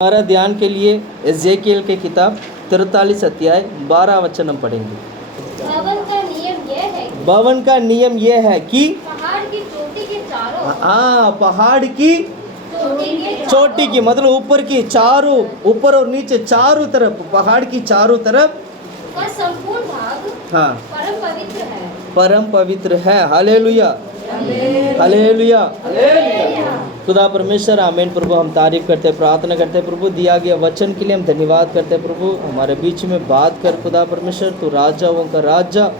हमारा ध्यान के लिए एजेकिएल के किताब 43 अध्याय 12 वचन हम पढ़ेंगे। भवन का नियम यह है कि पहाड़ की चोटी के चारों पहाड़ की चोटी की मतलब ऊपर की चारों, ऊपर और नीचे चारों तरफ, पहाड़ की चारों तरफ का संपूर्ण भाग परम पवित्र है। परम पवित्र है। Hallelujah, hallelujah. खुदा परमेश्वर आमीन। प्रभु हम तारीफ करते हैं, प्रार्थना करते हैं प्रभु दिया गया वचन के लिए हम धन्यवाद करते हैं प्रभु। हमारे बीच में बात कर खुदा परमेश्वर, तो राजाओं का राजा।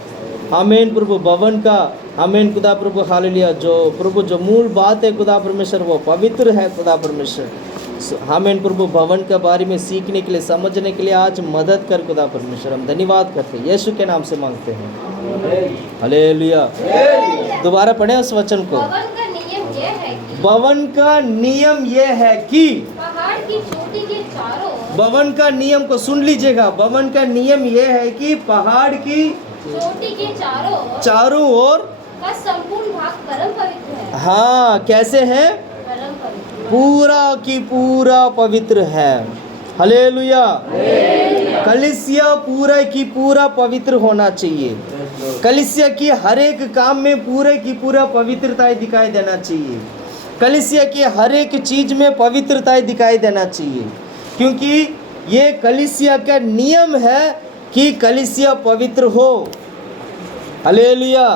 आमीन प्रभु। भवन का आमीन खुदा प्रभु। हालेलुया। जो प्रभु जो मूल बात है खुदा परमेश्वर वो पवित्र है खुदा परमेश्वर। आमीन प्रभु। भवन के बारे में सीखने के लिए, समझने के लिए आज मदद कर खुदा परमेश्वर। हम धन्यवाद करते हैं, यीशु के नाम से मांगते हैं। हालेलुया। दोबारा पढ़ें उस वचन को। भवन का नियम यह है कि पहाड़ की चोटी के चारों, भवन का नियम को सुन लीजिएगा। भवन का नियम यह है कि पहाड़ की चोटी के चारों ओर का संपूर्ण भाग परम पवित्र है। हाँ, कैसे है? परम पवित्र, पूरा की पूरा पवित्र है। हालेलुया। कलीसिया पूरा की पूरा पवित्र होना चाहिए। कलीसिया की हर एक काम में पूरे की पूरा पवित्रता दिखाई देना चाहिए। कलीसिया की हर एक चीज में पवित्रता दिखाई देना चाहिए, क्योंकि ये कलीसिया का नियम है कि कलीसिया पवित्र हो। हालेलुया।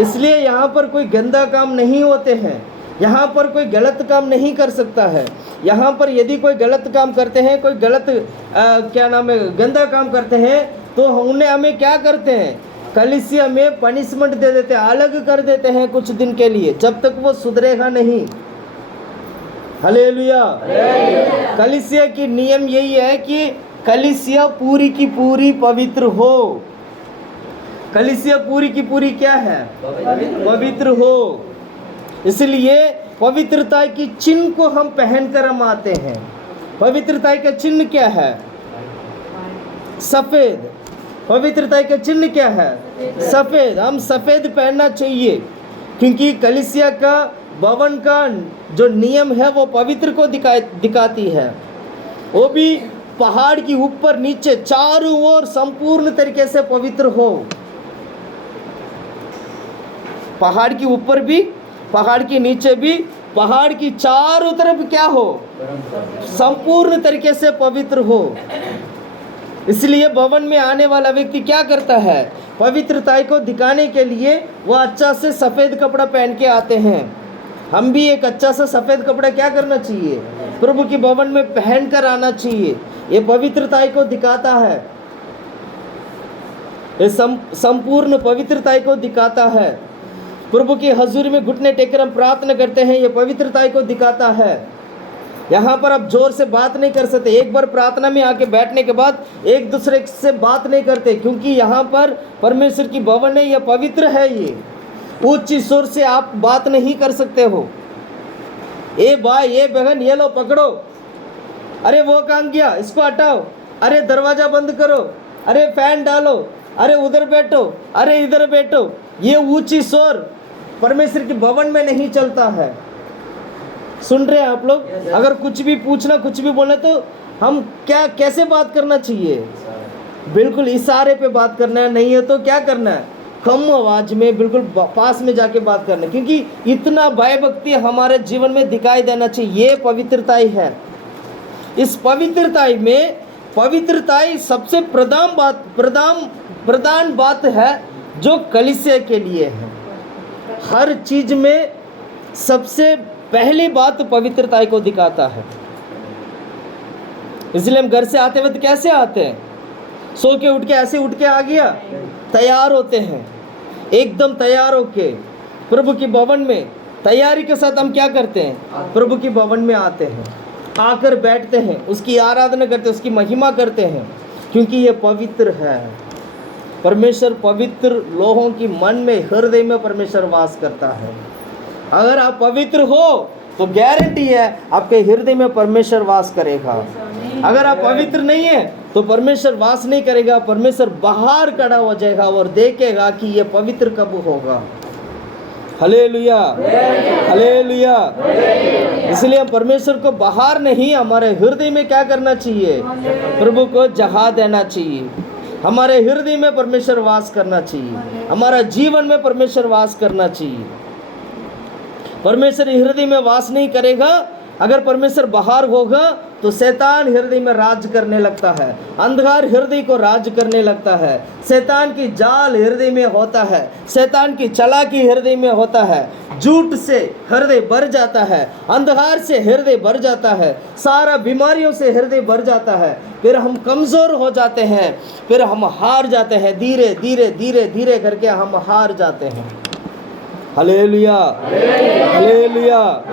इसलिए यहाँ पर कोई गंदा काम नहीं होते हैं, यहाँ पर कोई गलत काम नहीं कर सकता है। यहाँ पर यदि कोई गलत काम करते हैं, कोई गलत गंदा काम करते हैं, तो उन्हें हमें क्या करते हैं? कलीसिया में पनिशमेंट दे देते हैं, अलग कर देते हैं कुछ दिन के लिए, जब तक वो सुधरेगा नहीं। हालेलुया। कलीसिया की नियम यही है कि कलीसिया पूरी की पूरी पवित्र हो। कलीसिया पूरी की पूरी क्या है? पवित्र हो। इसलिए पवित्रता की चिन्ह को हम पहनकर हम आते हैं। पवित्रता का चिन्ह क्या है? सफेद। पवित्रता का चिन्ह क्या है? सफेद। हम सफेद पहनना चाहिए, क्योंकि कलीसिया का भवन का जो नियम है वो पवित्र को दिखाती है। वो भी पहाड़ की ऊपर नीचे चारों ओर संपूर्ण तरीके से पवित्र हो। पहाड़ के ऊपर भी, पहाड़ के नीचे भी, पहाड़ की चारों तरफ क्या हो? संपूर्ण तरीके से पवित्र हो। इसलिए भवन में आने वाला व्यक्ति क्या करता है? पवित्रता को दिखाने के लिए वो अच्छा से सफेद कपड़ा पहन के आते हैं। हम भी एक अच्छा सा सफेद कपड़ा क्या करना चाहिए? प्रभु के भवन में पहन कर आना चाहिए। ये पवित्रता को दिखाता है, ये संपूर्ण पवित्रता को दिखाता है। प्रभु की हजूरी में घुटने टेककर हम प्रार्थना करते हैं, ये पवित्रता को दिखाता है। यहाँ पर आप जोर से बात नहीं कर सकते। एक बार प्रार्थना में आके बैठने के बाद एक दूसरे से बात नहीं करते, क्योंकि यहाँ पर परमेश्वर की भवन है, यह पवित्र है। ये उच्च स्वर से आप बात नहीं कर सकते हो। ए भाई, ये बहन, ये लो पकड़ो, अरे वो काम किया, इसको हटाओ, अरे दरवाजा बंद करो, अरे फैन डालो, अरे उधर बैठो, अरे इधर बैठो। ये उच्च स्वर परमेश्वर के भवन में नहीं चलता है। सुन रहे हैं आप लोग? अगर कुछ भी पूछना, कुछ भी बोलना, तो हम क्या कैसे बात करना चाहिए? बिल्कुल इशारे पे बात करना है। नहीं है तो क्या करना है? कम आवाज में, बिल्कुल पास में जाके बात करना है, क्योंकि इतना भय भक्ति हमारे जीवन में दिखाई देना चाहिए। ये पवित्रता ही है। इस पवित्रता में, पवित्रता सबसे प्रधान बात है जो कलीसिया के लिए है। हर चीज में सबसे पहली बात पवित्रता को दिखाता है। इसलिए हम घर से आते वक्त कैसे आते हैं? सो के उठ के, ऐसे उठ के आ गया, तैयार होते हैं, एकदम तैयार होके प्रभु की भवन में तैयारी के साथ हम क्या करते हैं? प्रभु की भवन में आते हैं, आकर बैठते हैं, उसकी आराधना करते हैं, उसकी महिमा करते हैं, क्योंकि ये पवित्र है। परमेश्वर पवित्र लोगों की मन में, हृदय में परमेश्वर वास करता है। अगर आप पवित्र हो तो गारंटी है आपके हृदय में परमेश्वर वास करेगा। अगर आप पवित्र नहीं है तो परमेश्वर वास नहीं करेगा। परमेश्वर बाहर खड़ा हो जाएगा और देखेगा कि ये पवित्र कब होगा। Hallelujah, hallelujah. इसलिए हम परमेश्वर को बाहर नहीं, हमारे हृदय में क्या करना चाहिए? प्रभु को जगह देना चाहिए। हमारे हृदय में परमेश्वर वास करना चाहिए, हमारा जीवन में परमेश्वर वास करना चाहिए। परमेश्वर हृदय में वास नहीं करेगा, अगर परमेश्वर बाहर होगा तो शैतान हृदय में राज करने लगता है, अंधकार हृदय को राज करने लगता है, शैतान की जाल हृदय में होता है, शैतान की चालाकी हृदय में होता है, झूठ से हृदय भर जाता है, अंधकार से हृदय भर जाता है, सारा बीमारियों से हृदय भर जाता है। फिर हम कमज़ोर हो जाते हैं, फिर हम हार जाते हैं, धीरे धीरे धीरे धीरे करके हम हार जाते हैं। Hallelujah, hallelujah.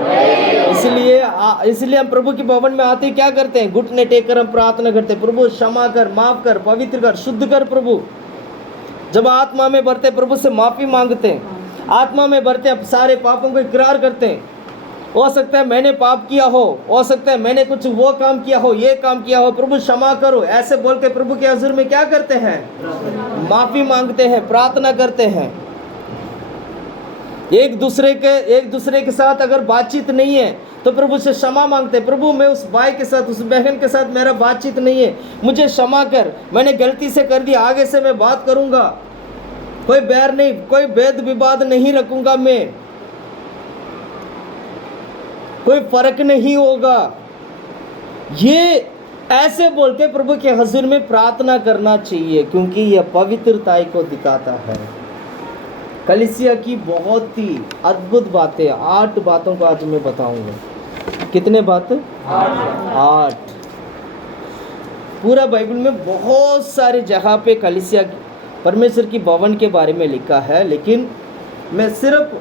इसलिए हम प्रभु के भवन में आते क्या करते हैं? घुटने टेक कर हम प्रार्थना करते हैं, प्रभु क्षमा कर, माफ कर, पवित्र कर, शुद्ध कर प्रभु। जब आत्मा में बढ़ते प्रभु से माफी मांगते हैं, आत्मा में बढ़ते अब सारे पापों को इकरार करते हैं। हो सकता है मैंने पाप किया हो सकता है मैंने कुछ वो काम किया हो, ये काम किया हो, प्रभु क्षमा करो, ऐसे बोल के प्रभु के हुजूर में क्या करते हैं? माफी मांगते हैं, प्रार्थना करते हैं। एक दूसरे के साथ अगर बातचीत नहीं है तो प्रभु से क्षमा मांगते हैं, प्रभु मैं उस भाई के साथ, उस बहन के साथ मेरा बातचीत नहीं है, मुझे क्षमा कर, मैंने गलती से कर दिया, आगे से मैं बात करूंगा, कोई बैर नहीं, कोई भेद विवाद नहीं रखूंगा, मैं कोई फर्क नहीं होगा। ये ऐसे बोल के प्रभु के हुजूर में प्रार्थना करना चाहिए, क्योंकि यह पवित्रता को दिखाता है। कलीसिया की बहुत ही अद्भुत बातें, 8 बातों को आज मैं बताऊंगा। कितने बात? 8। पूरा बाइबल में बहुत सारी जगह पे कलीसिया परमेश्वर की भवन के बारे में लिखा है, लेकिन मैं सिर्फ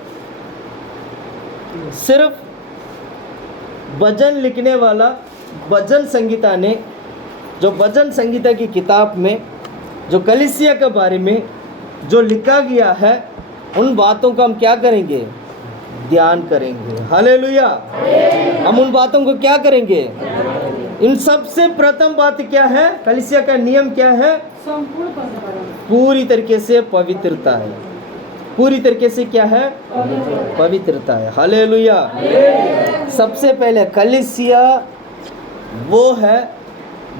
भजन लिखने वाला भजन संगीता ने, जो भजन संगीता की किताब में जो कलीसिया के बारे में जो लिखा गया है, उन बातों का हम क्या करेंगे? ध्यान करेंगे। हालेलुया। हम उन बातों को क्या करेंगे? इन सबसे प्रथम बात क्या है? कलीसिया का नियम क्या है? पूरी तरीके से पवित्रता है। पूरी तरीके से क्या है? पवित्रता है। हालेलुया। सबसे पहले कलीसिया वो है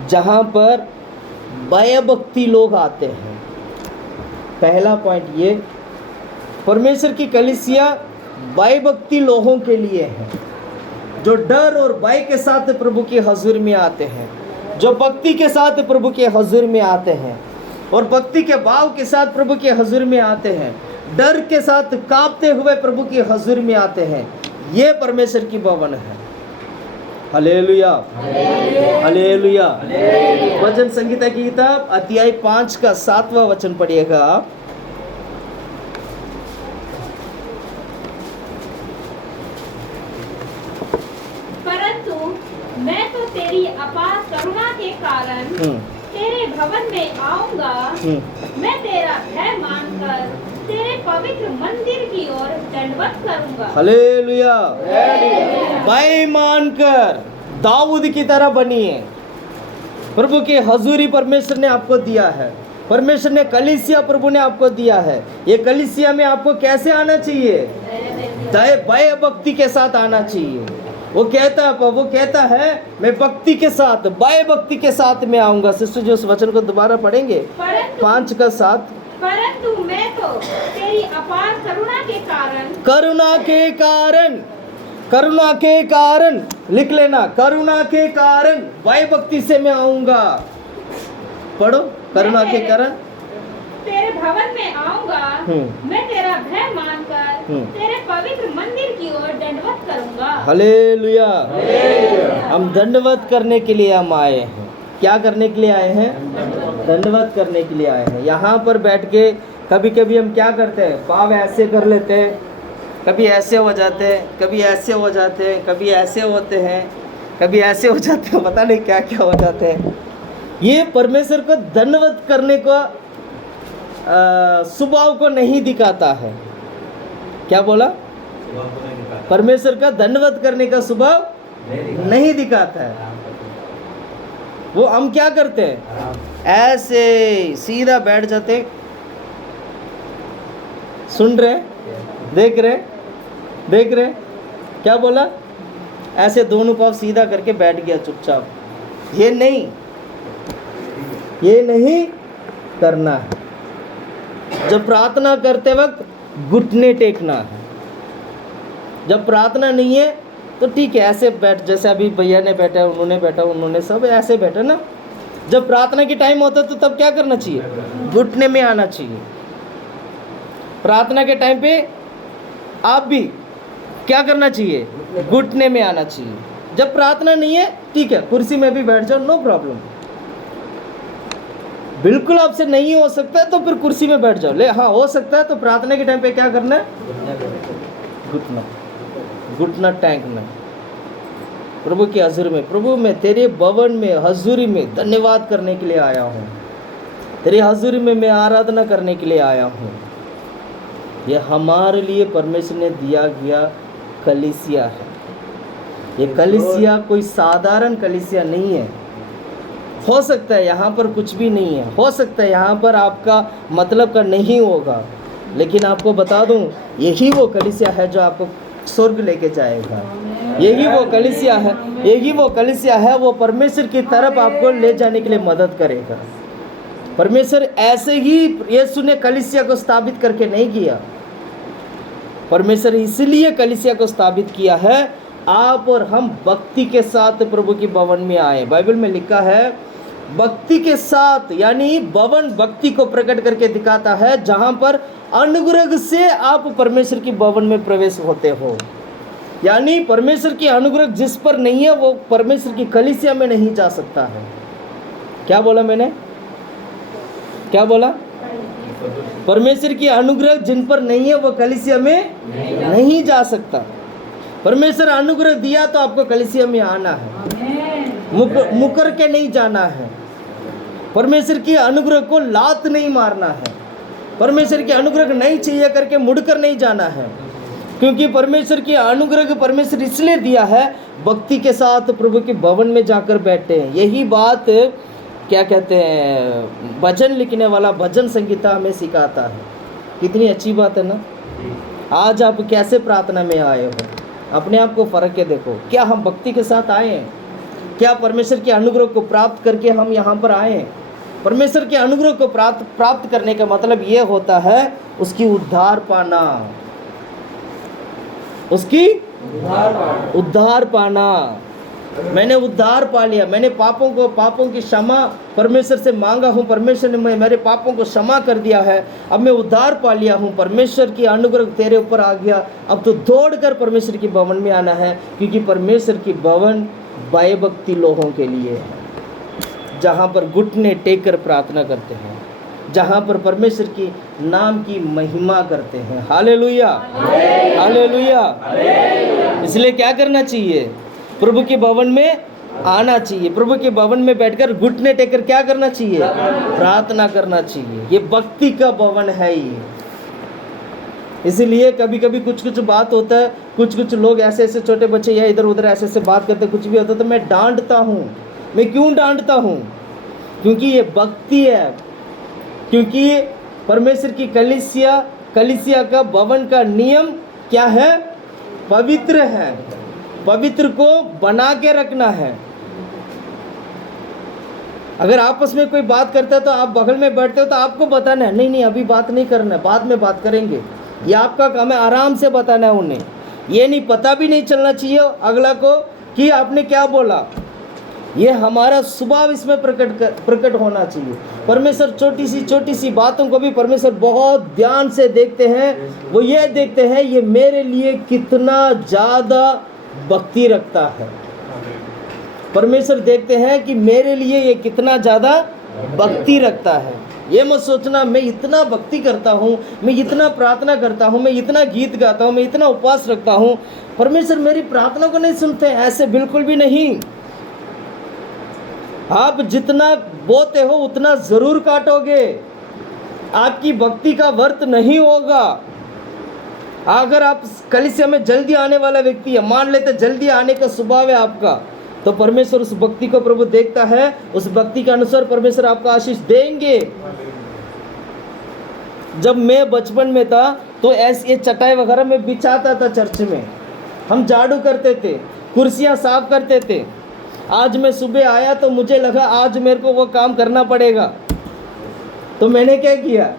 जहाँ पर भयभक्ति लोग आते हैं। पहला पॉइंट ये, परमेश्वर की कलीसिया भयभक्ति लोगों के लिए है, जो डर और भय के साथ प्रभु के हुजूर में आते हैं, जो भक्ति के साथ प्रभु के हुजूर में आते हैं और भक्ति के भाव के साथ प्रभु के हुजूर में आते हैं, डर के साथ कांपते हुए प्रभु के हुजूर में आते हैं। ये परमेश्वर की भवन है। Hallelujah, hallelujah. भजन संगीता की किताब अध्याय 5 का 7वां वचन पढ़िएगा आप। मैं तो तेरी अपार करुणा के कारण तेरे भवन में आऊंगा, मैं तेरा भय मानकर तेरे पवित्र मंदिर की ओर दंडवत करूंगा। हालेलुया। भय मानकर दाऊद की तरह बनिए। प्रभु के हजूरी परमेश्वर ने आपको दिया है, परमेश्वर ने कलीसिया प्रभु ने आपको दिया है। ये कलीसिया में आपको कैसे आना चाहिए? भय भक्ति के साथ आना चाहिए। वो कहता है मैं भक्ति के साथ, भय भक्ति के साथ में आऊंगा। सिस्टर जी उस वचन को दोबारा पढ़ेंगे, 5 का 7। परंतु मैं तो तेरी अपार करुणा के कारण लिख लेना, करुणा के कारण भय भक्ति से मैं आऊंगा। पढ़ो, करुणा के कारण तेरे भवन में आऊंगा, मैं तेरा भय मानकर तेरे पवित्र मंदिर की ओर दंडवत करूंगा। हालेलुया। हम दंडवत करने के लिए हम आए हैं। क्या करने के लिए आए हैं? दंडवत करने के लिए आए हैं। यहाँ पर बैठ के कभी कभी हम क्या करते हैं? पाँव ऐसे कर लेते हैं, कभी ऐसे हो जाते हैं, कभी ऐसे हो जाते हैं, कभी ऐसे होते हैं, कभी ऐसे हो जाते हैं, पता नहीं क्या क्या हो जाते हैं। ये परमेश्वर को दंडवत करने का स्वभाव को नहीं दिखाता है। क्या बोला? परमेश्वर का दंडवत करने का स्वभाव नहीं दिखाता है। वो हम क्या करते हैं? ऐसे सीधा बैठ जाते, सुन रहे, देख रहे, देख रहे हैं क्या बोला, ऐसे दोनों पाँव सीधा करके बैठ गया चुपचाप। ये नहीं करना है। जब प्रार्थना करते वक्त घुटने टेकना है। जब प्रार्थना नहीं है तो ठीक है, ऐसे बैठ, जैसे अभी भैया ने बैठा, उन्होंने बैठा, उन्होंने सब ऐसे बैठे ना। जब प्रार्थना की टाइम होता है तो तब क्या करना चाहिए, घुटने में आना चाहिए। प्रार्थना के टाइम पे आप भी क्या करना चाहिए, घुटने में आना चाहिए। जब प्रार्थना नहीं है ठीक है, कुर्सी में भी बैठ जाओ, नो प्रॉब्लम। बिल्कुल आपसे नहीं हो सकता है तो फिर कुर्सी में बैठ जाओ। हाँ हो सकता है तो प्रार्थना के टाइम पे क्या करना है, घुटना टेकना। प्रभु की हजूरी में, प्रभु मैं तेरे भवन में, हजूरी में धन्यवाद करने के लिए आया हूँ। तेरी हजूरी में मैं आराधना करने के लिए आया हूँ। यह हमारे लिए परमेश्वर ने दिया गया कलीसिया है। ये कलीसिया कोई साधारण कलीसिया नहीं है। हो सकता है यहाँ पर कुछ भी नहीं है, हो सकता है यहाँ पर आपका मतलब का नहीं होगा, लेकिन आपको बता दूँ यही वो कलीसिया है जो आपको स्वर्ग लेके जाएगा। यही वो कलीसिया है, यही वो कलीसिया है, वो परमेश्वर की तरफ आपको ले जाने के लिए मदद करेगा। परमेश्वर ऐसे ही यीशु ने कलीसिया को स्थापित करके नहीं किया। परमेश्वर इसलिए कलीसिया को स्थापित किया है, आप और हम भक्ति के साथ प्रभु की भवन में आए। बाइबल में लिखा है भक्ति के साथ, यानी भवन भक्ति को प्रकट करके दिखाता है, जहां पर अनुग्रह से आप परमेश्वर की भवन में प्रवेश होते हो। यानी परमेश्वर की अनुग्रह जिस पर नहीं है वो परमेश्वर की कलीसिया में नहीं जा सकता है। क्या बोला मैंने, क्या बोला? परमेश्वर की अनुग्रह जिन पर नहीं है वो कलीसिया में नहीं जा सकता। परमेश्वर अनुग्रह दिया तो आपको कलीसिया में आना है, मुकर के नहीं जाना है। परमेश्वर की अनुग्रह को लात नहीं मारना है। परमेश्वर की अनुग्रह नहीं चाहिए करके मुड़कर नहीं जाना है, क्योंकि परमेश्वर की अनुग्रह परमेश्वर इसलिए दिया है भक्ति के साथ प्रभु के भवन में जाकर बैठे हैं। यही बात क्या कहते हैं, भजन लिखने वाला भजन संगीता हमें सिखाता है। कितनी अच्छी बात है ना। आज आप कैसे प्रार्थना में आए हो, अपने आप को फर्क के देखो। क्या हम भक्ति के साथ आए हैं? क्या परमेश्वर के अनुग्रह को प्राप्त करके हम यहाँ पर आए हैं? परमेश्वर के अनुग्रह को प्राप्त करने का मतलब ये होता है उसकी उद्धार पाना, उसकी उद्धार पाना। मैंने उद्धार पा लिया, मैंने पापों की क्षमा परमेश्वर से मांगा हूँ, परमेश्वर ने मेरे पापों को क्षमा कर दिया है, अब मैं उद्धार पा लिया हूँ, परमेश्वर की अनुग्रह तेरे ऊपर आ गया। अब तो दौड़कर परमेश्वर की भवन में आना है, क्योंकि परमेश्वर की भवन भयभक्ति लोगों के लिए है, जहाँ पर घुटने टेक कर प्रार्थना करते हैं, जहाँ पर परमेश्वर की नाम की महिमा करते हैं। Hallelujah, hallelujah. इसलिए क्या करना चाहिए, प्रभु के भवन में आना चाहिए। प्रभु के भवन में बैठकर घुटने टेककर क्या करना चाहिए, प्रार्थना करना चाहिए। ये भक्ति का भवन है ये। इसीलिए कभी कभी कुछ बात होता है, कुछ लोग ऐसे छोटे बच्चे या इधर उधर ऐसे बात करते, कुछ भी होता है तो मैं डांटता हूँ। मैं क्यों डांटता हूँ? क्योंकि ये भक्ति है, क्योंकि परमेश्वर की कलीसिया का भवन का नियम क्या है, पवित्र है। पवित्र को बना के रखना है। अगर आपस में कोई बात करता है तो आप बगल में बैठते हो तो आपको बताना है, नहीं अभी बात नहीं करना है, बाद में बात करेंगे। ये आपका काम है, आराम से बताना है उन्हें। ये नहीं, पता भी नहीं चलना चाहिए अगला को कि आपने क्या बोला। ये हमारा स्वभाव इसमें प्रकट होना चाहिए। परमेश्वर छोटी सी बातों को भी परमेश्वर बहुत ध्यान से देखते हैं। वो ये देखते हैं ये मेरे लिए कितना ज़्यादा भक्ति रखता है। परमेश्वर देखते हैं कि मेरे लिए ये कितना ज़्यादा भक्ति रखता है। ये मत सोचना मैं इतना भक्ति करता हूँ, मैं इतना प्रार्थना करता हूँ, मैं इतना गीत गाता हूँ, मैं इतना उपवास रखता हूँ, परमेश्वर मेरी प्रार्थना को नहीं सुनते। ऐसे बिल्कुल भी नहीं। आप जितना बोते हो उतना ज़रूर काटोगे। आपकी भक्ति का वर्थ नहीं होगा। अगर आप कलीसिया में जल्दी आने वाला व्यक्ति है, मान लेते जल्दी आने का स्वभाव है आपका, तो परमेश्वर उस भक्ति को प्रभु देखता है। उस भक्ति के अनुसार परमेश्वर आपको आशीष देंगे। जब मैं बचपन में था तो ऐसे ये चटाई वगैरह में बिछाता था चर्च में, हम झाड़ू करते थे, कुर्सियाँ साफ करते थे। आज मैं सुबह आया तो मुझे लगा आज मेरे को वो काम करना पड़ेगा, तो मैंने क्या किया,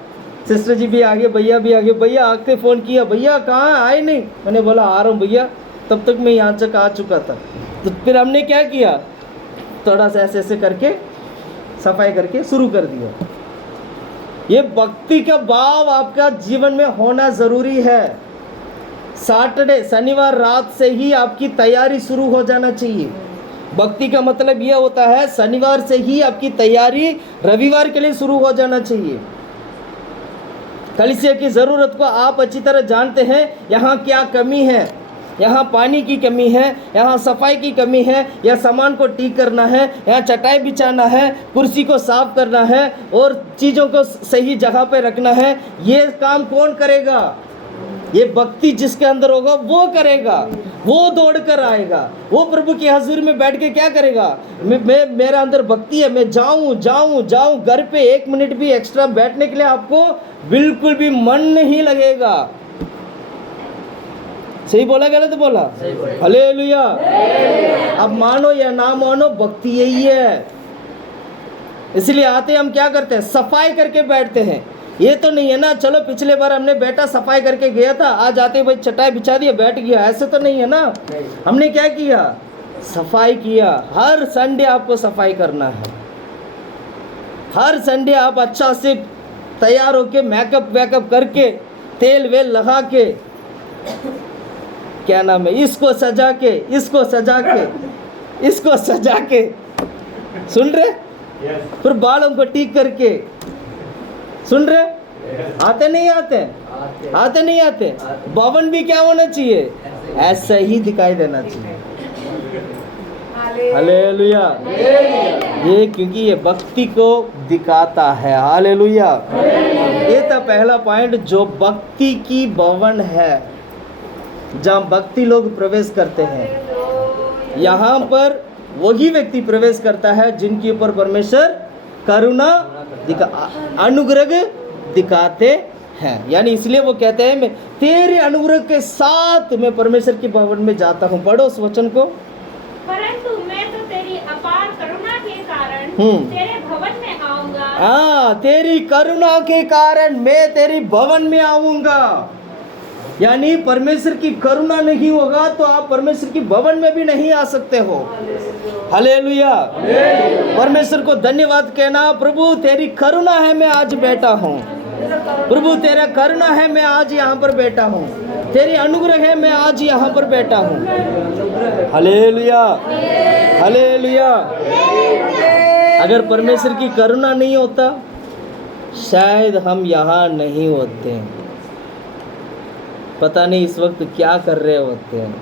सिस्टर जी भी आगे, भैया भी आगे, भैया आके फ़ोन किया, भैया कहाँ आए नहीं, मैंने बोला आ रहा हूँ भैया, तब तक मैं यहाँ तक आ चुका था। तो फिर हमने क्या किया, थोड़ा सा ऐसे ऐसे करके सफाई करके शुरू कर दिया। ये भक्ति का भाव आपका जीवन में होना ज़रूरी है। सैटरडे शनिवार रात से ही आपकी तैयारी शुरू हो जाना चाहिए। भक्ति का मतलब यह होता है शनिवार से ही आपकी तैयारी रविवार के लिए शुरू हो जाना चाहिए। कलीसिया की ज़रूरत को आप अच्छी तरह जानते हैं। यहाँ क्या कमी है, यहाँ पानी की कमी है, यहाँ सफाई की कमी है, या सामान को ठीक करना है, यहाँ चटाई बिछाना है, कुर्सी को साफ करना है और चीज़ों को सही जगह पे रखना है। ये काम कौन करेगा? ये भक्ति जिसके अंदर होगा वो करेगा, वो दौड़ कर आएगा, वो प्रभु की हजूरी में बैठ के क्या करेगा, मेरा अंदर भक्ति है, मैं जाऊं। घर पे 1 मिनट भी एक्स्ट्रा बैठने के लिए आपको बिल्कुल भी मन नहीं लगेगा। सही बोला गलत बोला? हालेलुया। अब मानो या ना मानो भक्ति यही है। इसलिए आते हम क्या करते हैं, सफाई करके बैठते हैं। ये तो नहीं है ना चलो पिछले बार हमने बेटा सफाई करके गया था, आज आते भाई चटाई बिछा दिया बैठ गया, ऐसे तो नहीं है ना। हमने क्या किया, सफाई किया। हर संडे आपको सफाई करना है। हर संडे आप अच्छा से तैयार होके मेकअप वेकअप करके तेल वेल लगा के क्या नाम है, इसको सजा के सुन रहे, फिर बालों को ठीक करके, सुन रहे, आते नहीं आते। भवन भी क्या होना चाहिए, ऐसा ही दिखाई देना चाहिए। हालेलुया। ये क्योंकि ये भक्ति को दिखाता है। हालेलुया। ये था पहला पॉइंट, जो भक्ति की भवन है, जहाँ भक्ति लोग प्रवेश करते हैं। यहाँ पर वही व्यक्ति प्रवेश करता है जिनके ऊपर परमेश्वर करुणा अनुग्रह दिखाते हैं। यानी इसलिए वो कहते हैं मैं तेरे अनुग्रह के साथ मैं परमेश्वर के भवन में जाता हूँ। पढ़ो उस वचन को। परंतु मैं तो तेरी अपार करुणा के कारण तेरे भवन में आऊंगा। हाँ, तेरी करुणा के कारण मैं तेरी भवन में आऊंगा। यानी परमेश्वर की करुणा नहीं होगा तो आप परमेश्वर की भवन में भी नहीं आ सकते हो। हालेलुया। परमेश्वर को धन्यवाद कहना, प्रभु तेरी करुणा है मैं आज बैठा हूँ, प्रभु तेरा करुणा है मैं आज यहाँ पर बैठा हूँ, तेरी अनुग्रह है मैं आज यहाँ पर बैठा हूँ। हालेलुया। हालेलुया। अगर परमेश्वर की करुणा नहीं होता शायद हम यहाँ नहीं होते। पता नहीं इस वक्त क्या कर रहे होते हैं,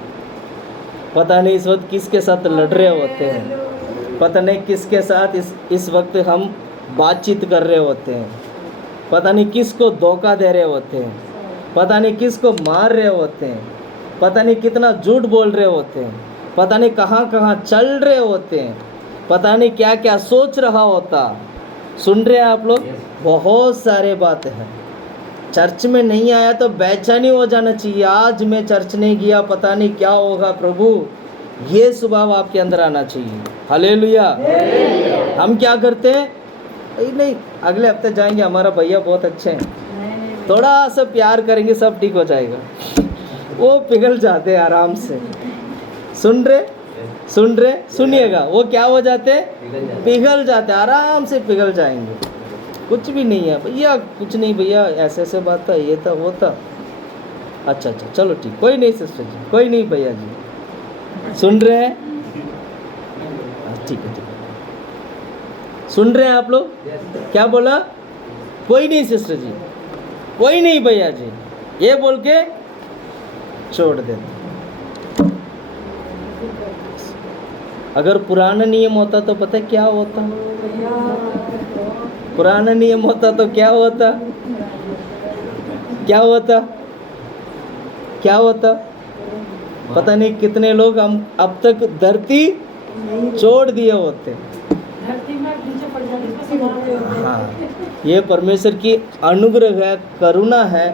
पता नहीं इस वक्त किसके साथ लड़ रहे होते हैं, पता नहीं किसके साथ इस वक्त हम बातचीत कर रहे होते हैं, पता नहीं किसको धोखा दे रहे होते हैं, पता नहीं किसको मार रहे होते हैं, पता नहीं कितना झूठ बोल रहे होते हैं, पता नहीं कहाँ कहाँ चल रहे होते हैं, पता नहीं क्या क्या सोच रहा होता। सुन रहे हैं आप लोग? बहुत सारे बातें हैं। चर्च में नहीं आया तो बेचैनी हो जाना चाहिए, आज मैं चर्च नहीं गया पता नहीं क्या होगा प्रभु, ये स्वभाव आपके अंदर आना चाहिए। हालेलुया। हम क्या करते हैं, नहीं अगले हफ्ते जाएंगे, हमारा भैया बहुत अच्छे हैं, थोड़ा सा प्यार करेंगे सब ठीक हो जाएगा। वो पिघल जाते हैं आराम से। सुन रहे सुनिएगा, वो क्या हो जाते, पिघल जाते, आराम से पिघल जाएंगे। कुछ भी नहीं है भैया, कुछ नहीं भैया, ऐसे ऐसे बात था, ये था वो था, अच्छा चलो ठीक, कोई नहीं सिस्टर जी, कोई नहीं भैया जी, सुन रहे हैं? ठीक है। सुन रहे हैं आप लोग? क्या बोला? कोई नहीं सिस्टर जी, कोई नहीं भैया जी, ये बोल के छोड़ देते। अगर पुराना नियम होता तो पता है क्या होता? पुराना नियम होता तो क्या होता? पता नहीं कितने लोग हम अब तक धरती छोड़ दिए होते। हाँ, ये परमेश्वर की अनुग्रह है, करुणा है,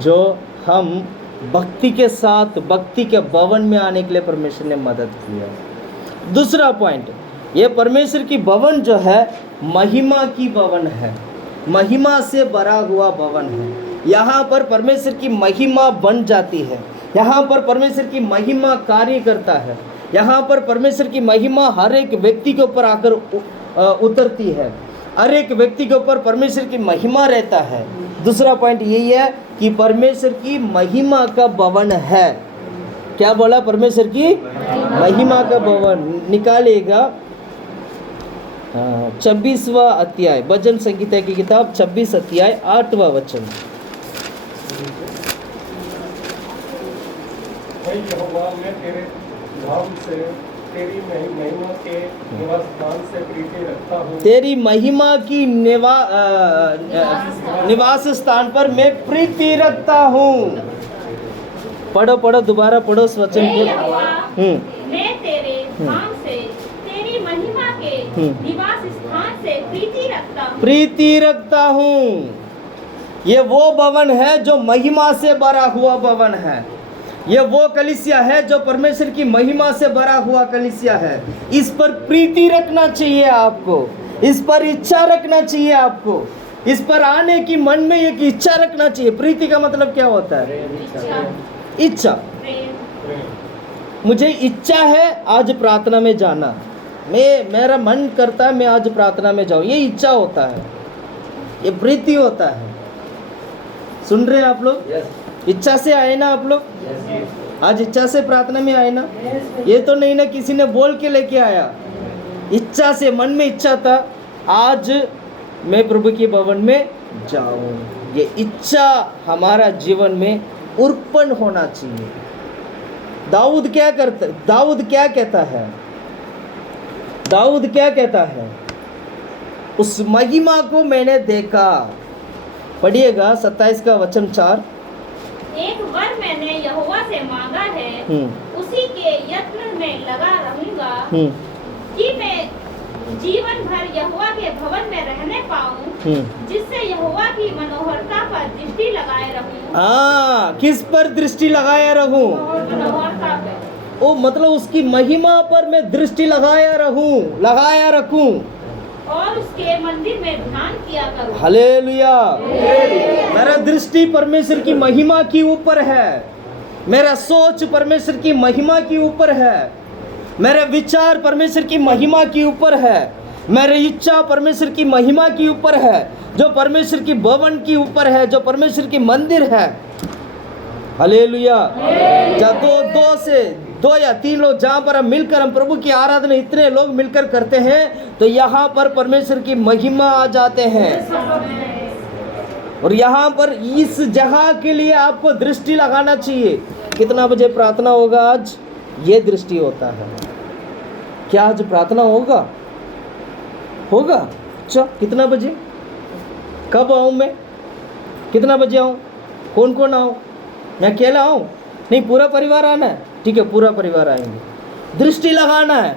जो हम भक्ति के साथ भक्ति के भवन में आने के लिए परमेश्वर ने मदद किया। दूसरा पॉइंट, ये परमेश्वर की भवन जो है महिमा की भवन है, महिमा से भरा हुआ भवन है। यहाँ पर परमेश्वर की महिमा बन जाती है, यहाँ पर परमेश्वर की महिमा कार्य करता है, यहाँ पर परमेश्वर की महिमा हर एक व्यक्ति के ऊपर आकर उतरती है, हर एक व्यक्ति के ऊपर परमेश्वर की महिमा रहता है। दूसरा पॉइंट यही है कि परमेश्वर की महिमा का भवन है। क्या बोला? परमेश्वर की महिमा का भवन। निकालेगा 26वां अध्याय, भजन संगीता की किताब 26 अध्याय 8वां वचन। यहोवा, मैं तेरे धाम से, तेरी महिमा के निवास स्थान से प्रीति रखता हूँ। तेरी महिमा की निवास स्थान पर मैं प्रीति रखता हूँ। पढ़ो पढ़ो, दोबारा पढ़ो इस वचन हे को। यहोवा, मैं तेरे धाम से, तेरी महिमा के निवास स्थान से प्रीति रखता हूँ। प्रीति रखता हूँ। ये वो भवन है जो महिमा से भरा हुआ भवन है। ये वो कलीसिया है जो परमेश्वर की महिमा से भरा हुआ कलीसिया है। इस पर प्रीति रखना चाहिए आपको, इस पर इच्छा रखना चाहिए आपको, इस पर आने की मन में एक इच्छा रखना चाहिए। प्रीति का मतलब क्या होता है? इच्छा। मुझे इच्छा है आज प्रार्थना में जाना, मेरा मन करता है मैं आज प्रार्थना में जाऊं, ये इच्छा होता है, ये प्रीति होता है। सुन रहे हैं आप लोग? इच्छा से आए ना आप लोग? आज इच्छा से प्रार्थना में आए ना? ये तो नहीं ना किसी ने बोल के लेके आया, इच्छा से, मन में इच्छा था आज मैं प्रभु के भवन में जाऊं। ये इच्छा हमारा जीवन में उत्पन्न होना चाहिए। दाऊद क्या करता, दाऊद क्या कहता है? दाऊद क्या कहता है? उस महिमा को मैंने देखा। पढ़िएगा 27 का वचन 4। एक वर मैंने यहोवा से मांगा है, उसी के यत्न में लगा रहूंगा कि मैं जीवन भर यहोवा के भवन में रहने पाऊं, जिससे यहोवा की मनोहरता पर दृष्टि लगाए रहूं। हाँ, किस पर दृष्टि लगाया रहूं? मनोहरता पर। ओ मतलब उसकी महिमा पर मैं दृष्टि लगाया रखूं और उसके मंदिर में ध्यान किया करूं। हालेलुया। मेरा दृष्टि परमेश्वर की महिमा के ऊपर है, मेरा सोच परमेश्वर की महिमा के ऊपर है, मेरे विचार परमेश्वर की महिमा के ऊपर है, मेरी इच्छा परमेश्वर की महिमा के ऊपर है, जो परमेश्वर की भवन के ऊपर है, जो परमेश्वर की मंदिर है। हालेलुया। जब दो या तीन लोग जहाँ पर हम मिलकर हम प्रभु की आराधना इतने लोग मिलकर करते हैं तो यहाँ पर परमेश्वर की महिमा आ जाते हैं। और यहाँ पर इस जगह के लिए आपको दृष्टि लगाना चाहिए। कितना बजे प्रार्थना होगा आज? ये दृष्टि होता है। क्या आज प्रार्थना होगा? अच्छा, कितना बजे? कब आऊँ मैं? कितना बजे आऊँ? कौन कौन आऊँ? मैं अकेला आऊँ? नहीं, पूरा परिवार आना है? ठीक है, पूरा परिवार आएंगे। दृष्टि लगाना है।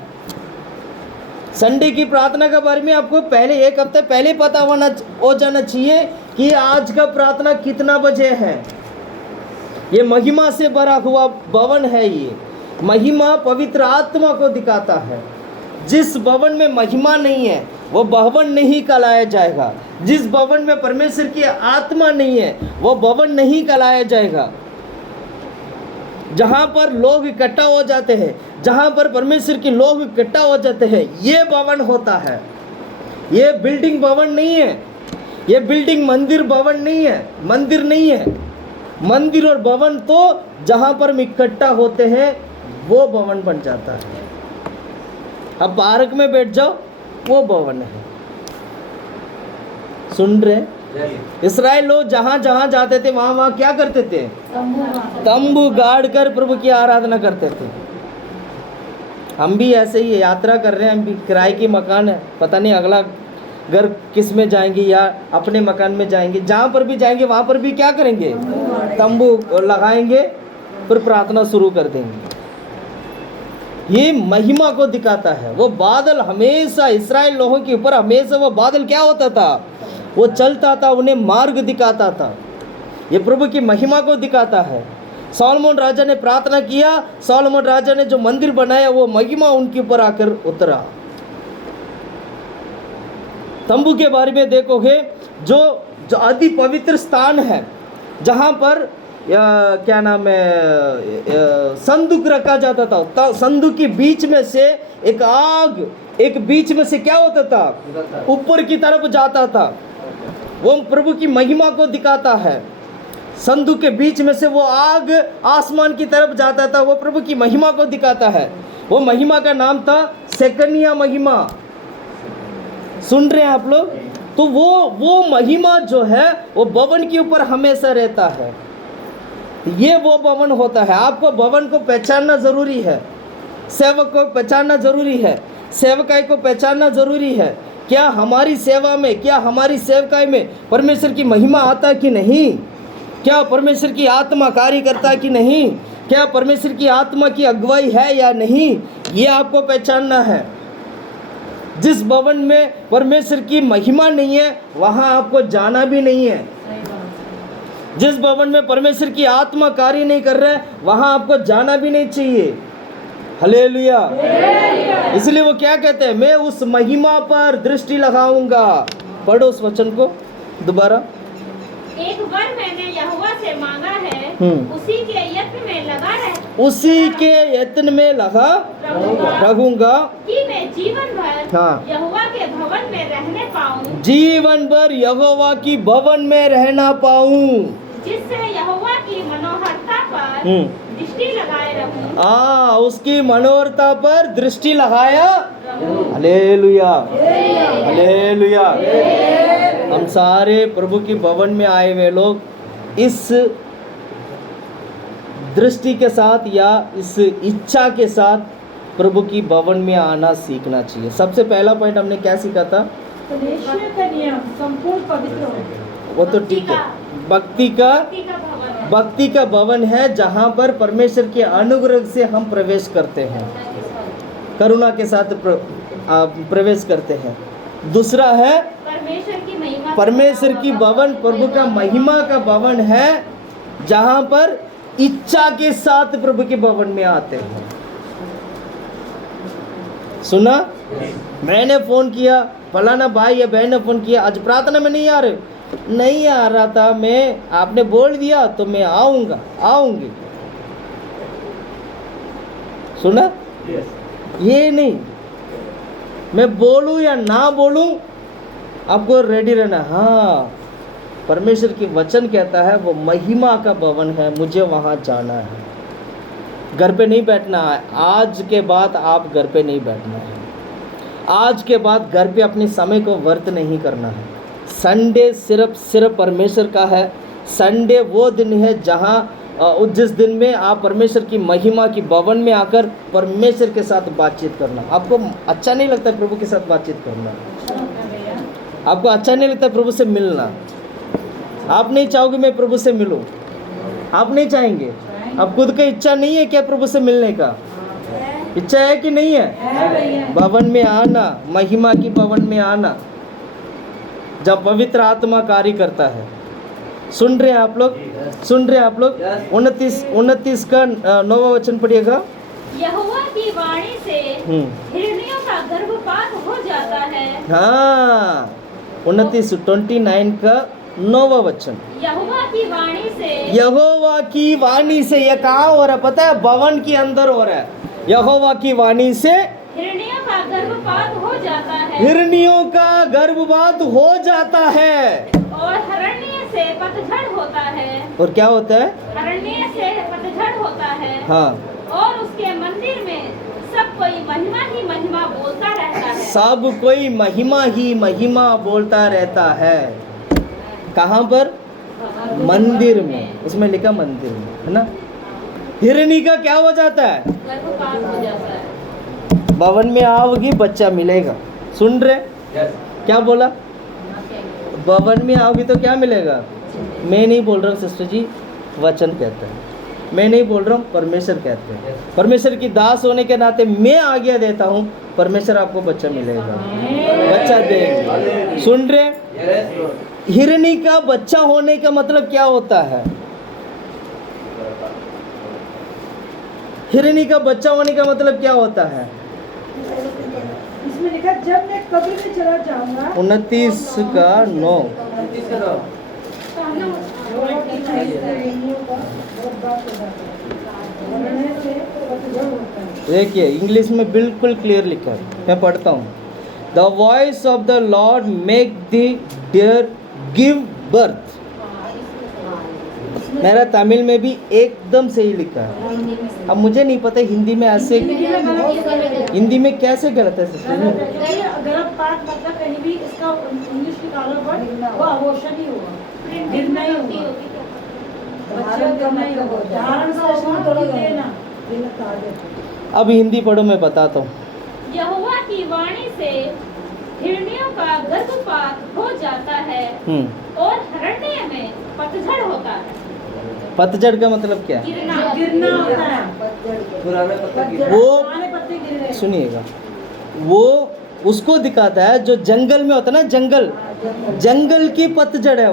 संडे की प्रार्थना के बारे में आपको पहले 1 हफ्ते पहले पता हो जाना चाहिए कि आज का प्रार्थना कितना बजे है। ये महिमा से भरा हुआ भवन है। ये महिमा पवित्र आत्मा को दिखाता है। जिस भवन में महिमा नहीं है वो भवन नहीं कहलाया जाएगा। जिस भवन में परमेश्वर की आत्मा नहीं है वो भवन नहीं कहलाया जाएगा। जहाँ पर लोग इकट्ठा हो जाते हैं, जहाँ पर परमेश्वर के लोग इकट्ठा हो जाते हैं, ये भवन होता है। ये बिल्डिंग भवन नहीं है, ये बिल्डिंग मंदिर भवन नहीं है, मंदिर नहीं है। मंदिर और भवन तो जहाँ पर हम इकट्ठा होते हैं वो भवन बन जाता है। अब पार्क में बैठ जाओ, वो भवन है। सुन रहे? इस्राएल लोग जहाँ जहाँ जाते थे वहाँ वहाँ क्या करते थे? तंबू गाड़ कर प्रभु की आराधना करते थे। हम भी ऐसे ही यात्रा कर रहे हैं, हम भी किराए की मकान है, पता नहीं अगला घर किस में जाएंगे या अपने मकान में जाएंगे। जहाँ पर भी जाएंगे वहाँ पर भी क्या करेंगे? तंबू लगाएंगे, फिर प्रार्थना शुरू कर देंगे। ये महिमा को दिखाता है। वो बादल हमेशा इस्राएल लोगों के ऊपर, हमेशा वो बादल क्या होता था? वो चलता था, उन्हें मार्ग दिखाता था। ये प्रभु की महिमा को दिखाता है। सोलोमन राजा ने प्रार्थना किया, सोलोमन राजा ने जो मंदिर बनाया वो महिमा उनके ऊपर आकर उतरा। तंबू के बारे में देखोगे, जो अति पवित्र स्थान है, जहाँ पर क्या नाम है, संदूक रखा जाता था। संदूक के बीच में से एक आग, एक बीच में से क्या होता था, ऊपर की तरफ जाता था। वो प्रभु की महिमा को दिखाता है। संदूक के बीच में से वो आग आसमान की तरफ जाता था, वो प्रभु की महिमा को दिखाता है। वो महिमा का नाम था सेकनिया महिमा। सुन रहे हैं आप लोग? तो वो महिमा जो है वो भवन के ऊपर हमेशा रहता है। ये वो भवन होता है। आपको भवन को पहचानना जरूरी है, सेवक को पहचानना जरूरी है, सेवकाई को पहचानना जरूरी है। क्या हमारी सेवा में, क्या हमारी सेवकाई में परमेश्वर की महिमा आता कि नहीं? क्या परमेश्वर की आत्मा कार्य करता कि नहीं? क्या परमेश्वर की आत्मा की अगुवाई है या नहीं? ये आपको पहचानना है। जिस भवन में परमेश्वर की महिमा नहीं है वहाँ आपको जाना भी नहीं है। जिस भवन में परमेश्वर की आत्मा कार्य नहीं कर रहा है वहाँ आपको जाना भी नहीं चाहिए। हालेलुया। इसलिए वो क्या कहते हैं, मैं उस महिमा पर दृष्टि लगाऊंगा। पढ़ो उस वचन को दोबारा। एक वर मैंने यहोवा से मांगा है, उसी के यत्न में लगा उसी के यत्न में लगा रहूंगा कि मैं जीवन भर हाँ। यहोवा के भवन में रहने पाऊं, जीवन भर यहोवा की भवन में रहना पाऊं, जिससे यहोवा की मनोहरता पर दृष्टि लगाए रहूं। उसकी मनोहरता पर दृष्टि लगाया। Hallelujah, hallelujah. हम सारे प्रभु की भवन में आए हुए लोग इस दृष्टि के साथ या इस इच्छा के साथ प्रभु की भवन में आना सीखना चाहिए। सबसे पहला पॉइंट हमने क्या सीखा था? परमेश्वर का नियम संपूर्ण पवित्र हो। वो तो ठीक है, भक्ति का भवन है जहाँ पर परमेश्वर के अनुग्रह से हम प्रवेश करते हैं, करुणा के साथ प्रवेश करते हैं। दूसरा है परमेश्वर की महिमा, परमेश्वर की भवन प्रभु का महिमा का भवन है जहाँ पर इच्छा के साथ प्रभु के भवन में आते हैं। सुना? मैंने फोन किया, फलाना भाई या बहन ने फोन किया, आज प्रार्थना में नहीं आ रहे, नहीं आ रहा था मैं, आपने बोल दिया तो मैं आऊंगा, आऊंगी। सुना? ये नहीं, मैं बोलूं या ना बोलूं आपको रेडी रहना। हाँ, परमेश्वर की वचन कहता है वो महिमा का भवन है, मुझे वहां जाना है। घर पे नहीं बैठना है, आज के बाद आप घर पे नहीं बैठना है। आज के बाद घर पे अपने समय को व्यर्थ नहीं करना है। संडे सिर्फ परमेश्वर का है। संडे वो दिन है जहाँ जिस दिन में आप परमेश्वर की महिमा की भवन में आकर परमेश्वर के साथ बातचीत करना। आपको अच्छा नहीं लगता प्रभु के साथ बातचीत करना? आपको अच्छा नहीं लगता प्रभु से मिलना? आप नहीं चाहोगे मैं प्रभु से मिलूं? आप नहीं चाहेंगे? आप खुद का इच्छा नहीं है क्या प्रभु से मिलने का? इच्छा है कि नहीं है? भवन में आना, महिमा की भवन में आना, जब पवित्र आत्मा कार्य करता है। सुन रहे हैं आप लोग? सुन रहे हैं आप लोग? 29 का 9वां वचन पढ़िएगा। यहोवा की वाणी से हिरनियों का गर्भपात हो जाता है। हाँ, 29 का 9वां वचन। यहोवा की वाणी से, यहोवा की वाणी से। यह कहाँ हो रहा है पता है? भवन के अंदर हो रहा है। यहोवा की वाणी से हिरनियों का गर्भपात हो जाता है, हिरनियों का गर्भपात हो जाता है, और हरण्य से पतझड़ होता है। और क्या होता है? हरण्य से पतझड़ होता है। हाँ, और उसके मंदिर में सब कोई महिमा ही महिमा बोलता रहता है। सब कोई महिमा ही महिमा बोलता रहता है। कहाँ पर? मंदिर में। उसमें लिखा मंदिर में, है ना? हिरनी का क्या हो जाता है? गर्भपात हो जाता है। भवन में आओगी बच्चा मिलेगा। सुन रहे? क्या बोला? भवन में आओगी तो क्या मिलेगा? मैं नहीं बोल रहा हूँ सिस्टर जी, वचन कहता है। मैं नहीं बोल रहा हूँ, परमेश्वर कहते हैं। परमेश्वर की दास होने के नाते मैं आज्ञा देता हूँ, परमेश्वर आपको बच्चा मिलेगा, बच्चा देंगे। सुन रहे? हिरनी का बच्चा होने का मतलब क्या होता है? हिरनी का बच्चा होने का मतलब क्या होता है? इसमें लिखा जब मैं कब्र में चला जाऊंगा 29:9। देखिए इंग्लिश में बिल्कुल क्लियर लिखा है, मैं पढ़ता हूँ। The voice of the lord make the dear give birth. मेरा तमिल में भी एकदम सही लिखा है। अब मुझे नहीं पता हिंदी में ऐसे, हिंदी में कैसे गलत है सिस्टर? गलत पाठ मतलब कहीं भी इसका इंग्लिश निकालो वर्ड वो अबॉर्शन ही होगा, गिरना ही होगा, बच्चे गिरना ही होगा, धारण का उसमें देना। अब हिंदी पढ़ो, मैं बताता हूँ। यहोवा की वाणी से हिरनियों का गर्भपात हो जाता है और हरण्य में पतझड़ होता है। पतझड़ का मतलब क्या है? गिरना होता है, वो पुराने पत्ते गिर रहे हैं। सुनिएगा, वो उसको दिखाता है जो जंगल में होता है ना, जंगल की पतझड़ है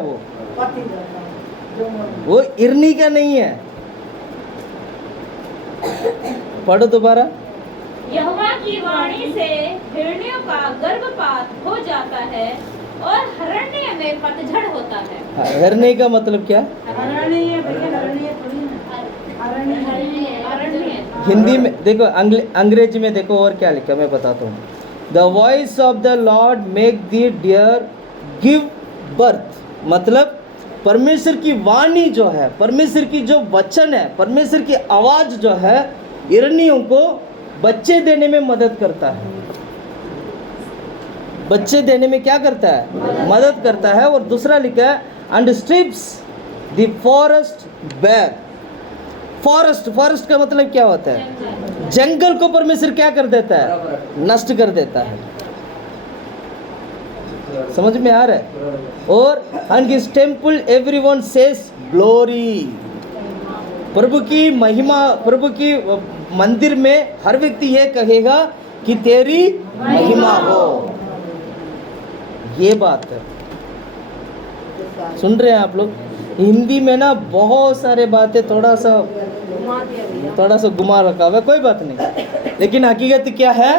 वो हिरनी का नहीं है। पढ़ो दोबारा। यहोवा की वाणी से हिरनियों का गर्भपात हो जाता है और हरण्य में पतझड़ होता है। हिरनी का मतलब क्या? अरण्य भैया, अरण्य थोड़ी ना, अरण्य। हिंदी में देखो, अंग्रेजी में देखो और क्या लिखा, मैं बताता हूँ। The voice of the lord make the dear give birth, मतलब परमेश्वर की वाणी जो है, परमेश्वर की जो वचन है, परमेश्वर की आवाज़ जो है, हिरनियों को बच्चे देने में मदद करता है। बच्चे देने में क्या करता है? मदद करता है। और दूसरा लिखा है and strips the forest bare. Forest का मतलब क्या होता है? जंगल को परमेश्वर क्या कर देता है? नष्ट कर देता है। समझ में आ रहा है? और and his temple everyone says glory. प्रभु की महिमा, प्रभु की मंदिर में हर व्यक्ति ये कहेगा कि तेरी महिमा हो। ये बात है, सुन रहे हैं आप लोग? हिंदी में ना बहुत सारे बातें थोड़ा सा घुमा रखा हुआ है, कोई बात नहीं, लेकिन हकीकत क्या है?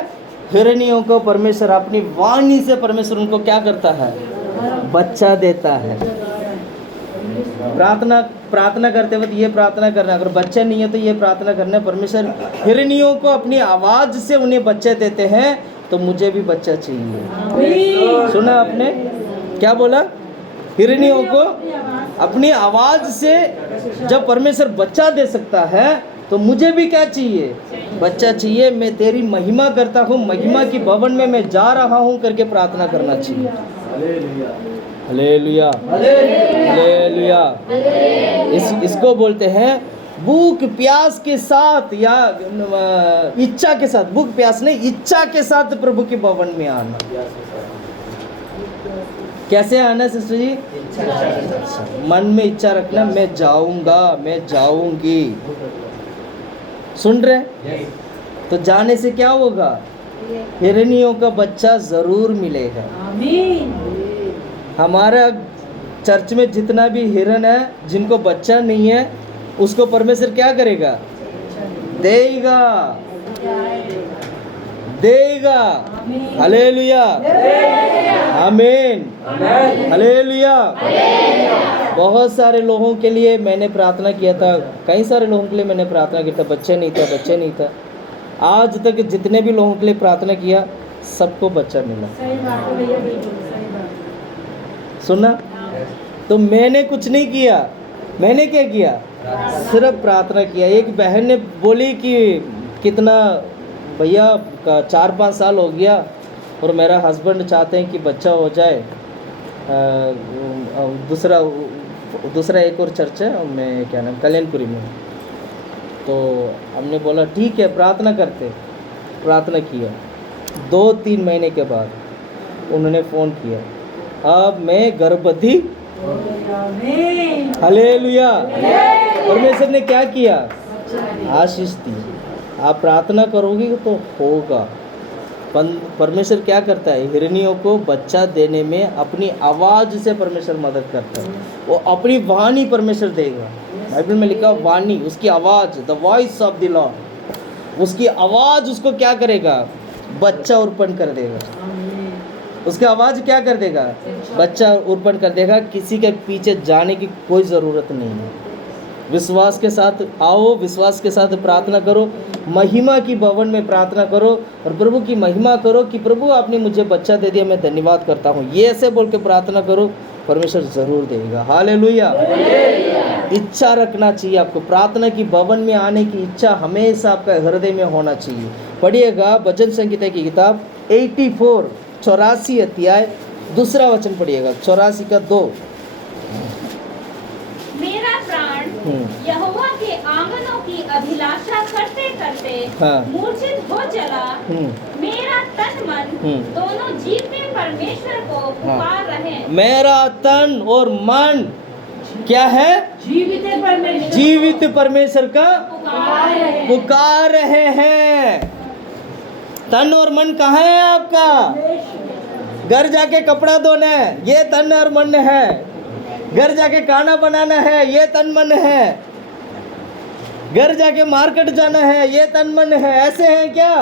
हिरनियों को परमेश्वर अपनी वाणी से, परमेश्वर उनको क्या करता है? बच्चा देता है। प्रार्थना करते वक्त ये प्रार्थना करना, अगर बच्चा नहीं है तो ये प्रार्थना करना, परमेश्वर हिरनियों को अपनी आवाज़ से उन्हें बच्चे देते हैं, तो मुझे भी बच्चा चाहिए। सुना आपने क्या बोला? हिरनियों को अपनी आवाज़ से जब परमेश्वर बच्चा दे सकता है, तो मुझे भी क्या चाहिए? बच्चा चाहिए। मैं तेरी महिमा करता हूँ, महिमा की भवन में मैं जा रहा हूँ करके प्रार्थना करना चाहिए। Hallelujah, hallelujah. इसको बोलते हैं भूख प्यास के साथ, या इच्छा के साथ, भूख प्यास नहीं, इच्छा के साथ प्रभु के भवन में आना। कैसे आना सिस्टर जी? मन में इच्छा रखना, मैं जाऊंगा, मैं जाऊंगी। सुन रहे? तो जाने से क्या होगा? हिरनियों का बच्चा जरूर मिलेगा। हमारा चर्च में जितना भी हिरन है, जिनको बच्चा नहीं है, उसको परमेश्वर क्या करेगा? देगा, देगा। हालेलुया, आमीन, हालेलुया। बहुत सारे लोगों के लिए मैंने प्रार्थना किया था, कई सारे लोगों के लिए मैंने प्रार्थना किया था, बच्चे नहीं था। आज तक जितने भी लोगों के लिए प्रार्थना किया, सबको बच्चा मिला। सही बात है भैया, बिल्कुल सही बात। सुना? तो मैंने कुछ नहीं किया, मैंने क्या किया? सिर्फ प्रार्थना किया। एक बहन ने बोली कि कितना भैया का 4-5 साल हो गया और मेरा हस्बैंड चाहते हैं कि बच्चा हो जाए। दूसरा एक और चर्च है, मैं क्या नाम, कल्याणपुरी में। तो हमने बोला ठीक है, प्रार्थना करते। प्रार्थना किया। 2-3 महीने के बाद उन्होंने फ़ोन किया, अब मैं गर्भवती। हालेलुया। परमेश्वर ने क्या किया? आशीष दी। आप प्रार्थना करोगे तो होगा। परमेश्वर क्या करता है? हिरनियों को बच्चा देने में अपनी आवाज़ से परमेश्वर मदद करता है। वो अपनी वाणी परमेश्वर देगा। बाइबल में लिखा वाणी, उसकी आवाज़, the voice of the Lord, उसकी आवाज़ उसको क्या करेगा? बच्चा उत्पन्न कर देगा। उसकी आवाज़ क्या कर देगा? बच्चा उत्पन्न कर देगा। किसी के पीछे जाने की कोई ज़रूरत नहीं है। विश्वास के साथ आओ, विश्वास के साथ प्रार्थना करो, महिमा की भवन में प्रार्थना करो और प्रभु की महिमा करो कि प्रभु आपने मुझे बच्चा दे दिया, मैं धन्यवाद करता हूँ। ये ऐसे बोल के प्रार्थना करो, परमेश्वर ज़रूर देगा। हालेलुया। इच्छा रखना चाहिए आपको। प्रार्थना की भवन में आने की इच्छा हमेशा आपका हृदय में होना चाहिए। पढ़िएगा भजन संहिता की किताब 84 84 अध्याय 2 वचन पढ़िएगा। 84 का 2। मेरा प्राण यहोवा के आंगनों की अभिलाषा करते करते मूर्छित हो चला। मेरा तन मन दोनों जीवते परमेश्वर को पुकार रहे। मेरा तन और मन क्या है? जीवित परमेश्वर का पुकार रहे हैं। तन और मन कहाँ है आपका? घर जाके कपड़ा धोना है, ये तन और मन है। घर जाके खाना बनाना है, ये तन मन है। घर जाके मार्केट जाना है, ये तन मन है। ऐसे है क्या?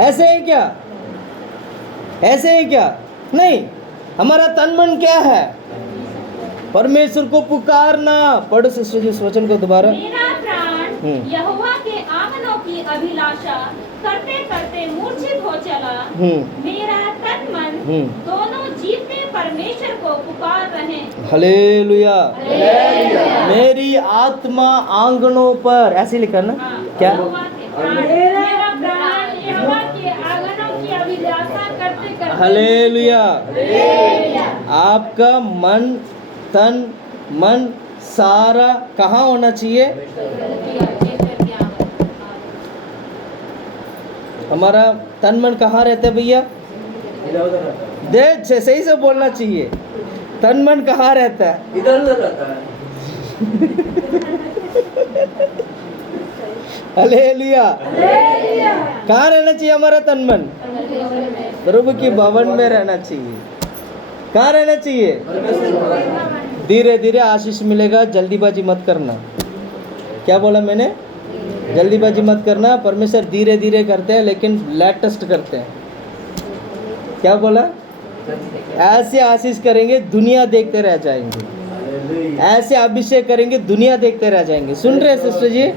ऐसे है क्या? ऐसे है क्या? नहीं। हमारा तन मन क्या है? परमेश्वर को पुकारना। पढ़ो सिस्टर जी उस वचन को दोबारा। मेरा प्राण यहोवा के आंगनों की अभिलाषा करते करते मूर्छित हो चला। मेरा तन मन दोनों जीवते परमेश्वर को पुकार रहे। हालेलुया। मेरी आत्मा आंगनों पर, ऐसे लिखा ना? क्या? मेरा प्राण यहोवा के आंगनों की अभिलाषा करते करते। हालेलुया। आपका मन, तन, मन सारा कहाँ होना चाहिए? हमारा तन मन कहाँ रहता है भैया? देख सही से बोलना चाहिए। तन मन कहाँ रहता है? इधर उधर रहता है। हालेलुया। कहाँ रहना चाहिए हमारा तन मन? प्रभु की भवन में रहना चाहिए। कहाँ रहना चाहिए? धीरे धीरे आशीष मिलेगा। जल्दीबाजी मत करना। क्या बोला मैंने? जल्दीबाजी मत करना। परमेश्वर धीरे धीरे करते हैं लेकिन लेटेस्ट करते हैं। क्या बोला? ऐसे आशीष करेंगे दुनिया देखते रह जाएंगे। ऐसे अभिषेक करेंगे दुनिया देखते रह जाएंगे। सुन रहे सिस्टर जी?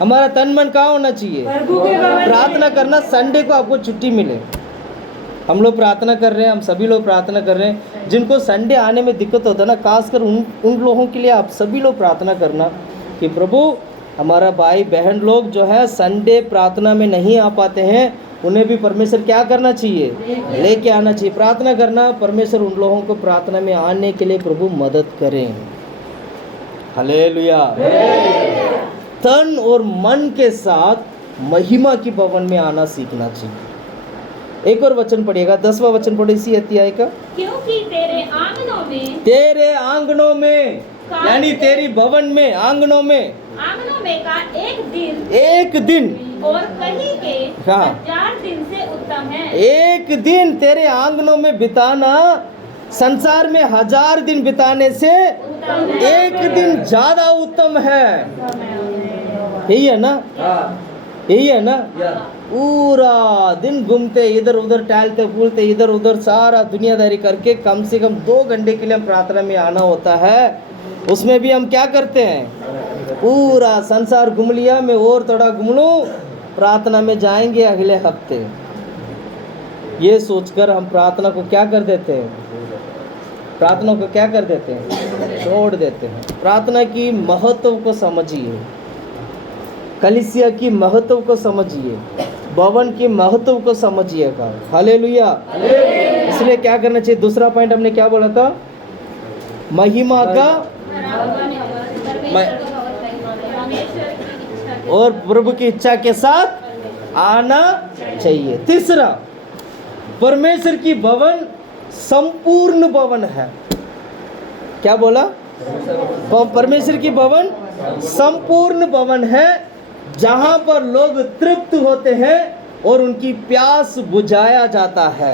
हमारा तन मन कहाँ होना चाहिए? प्रार्थना करना। संडे को आपको छुट्टी मिले। हम लोग प्रार्थना कर रहे हैं, हम सभी लोग प्रार्थना कर रहे हैं। जिनको संडे आने में दिक्कत होता है ना, खासकर उन लोगों के लिए आप सभी लोग प्रार्थना करना कि प्रभु हमारा भाई बहन लोग जो है संडे प्रार्थना में नहीं आ पाते हैं, उन्हें भी परमेश्वर क्या करना चाहिए? लेके आना चाहिए। प्रार्थना करना। परमेश्वर उन लोगों को प्रार्थना में आने के लिए प्रभु मदद करें। हालेलुया। तन और मन के साथ महिमा की भवन में आना सीखना चाहिए। एक और वचन पढ़िएगा, 10वां वचन पढ़े इसी अध्याय का। क्योंकि तेरे आंगनों में यानी तेरी भवन में, आंगनों में का एक दिन और कहीं के 1000 दिन से उत्तम है। एक दिन तेरे आंगनों में बिताना संसार में 1000 दिन बिताने से एक दिन ज्यादा उत्तम है। यही है ना? यही है ना? पूरा दिन घूमते इधर उधर, टहलते फूलते इधर उधर, सारा दुनियादारी करके कम से कम 2 घंटे के लिए हम प्रार्थना में आना होता है। उसमें भी हम क्या करते हैं? पूरा संसार घूम लिया, मैं और थोड़ा घूम लूँ, प्रार्थना में जाएंगे अगले हफ्ते। ये सोचकर हम प्रार्थना को क्या कर देते हैं? प्रार्थना को क्या कर देते हैं? छोड़ देते हैं। प्रार्थना की महत्व को समझिए, कलीसिया की महत्व को समझिए, भवन की महत्व को समझिएगा। हालेलुया। इसलिए क्या करना चाहिए? दूसरा पॉइंट हमने क्या बोला था? महिमा का और प्रभु की इच्छा के साथ आना चाहिए। तीसरा, परमेश्वर की भवन संपूर्ण भवन है। क्या बोला? परमेश्वर की भवन संपूर्ण भवन है, जहां पर लोग तृप्त होते हैं और उनकी प्यास बुझाया जाता है।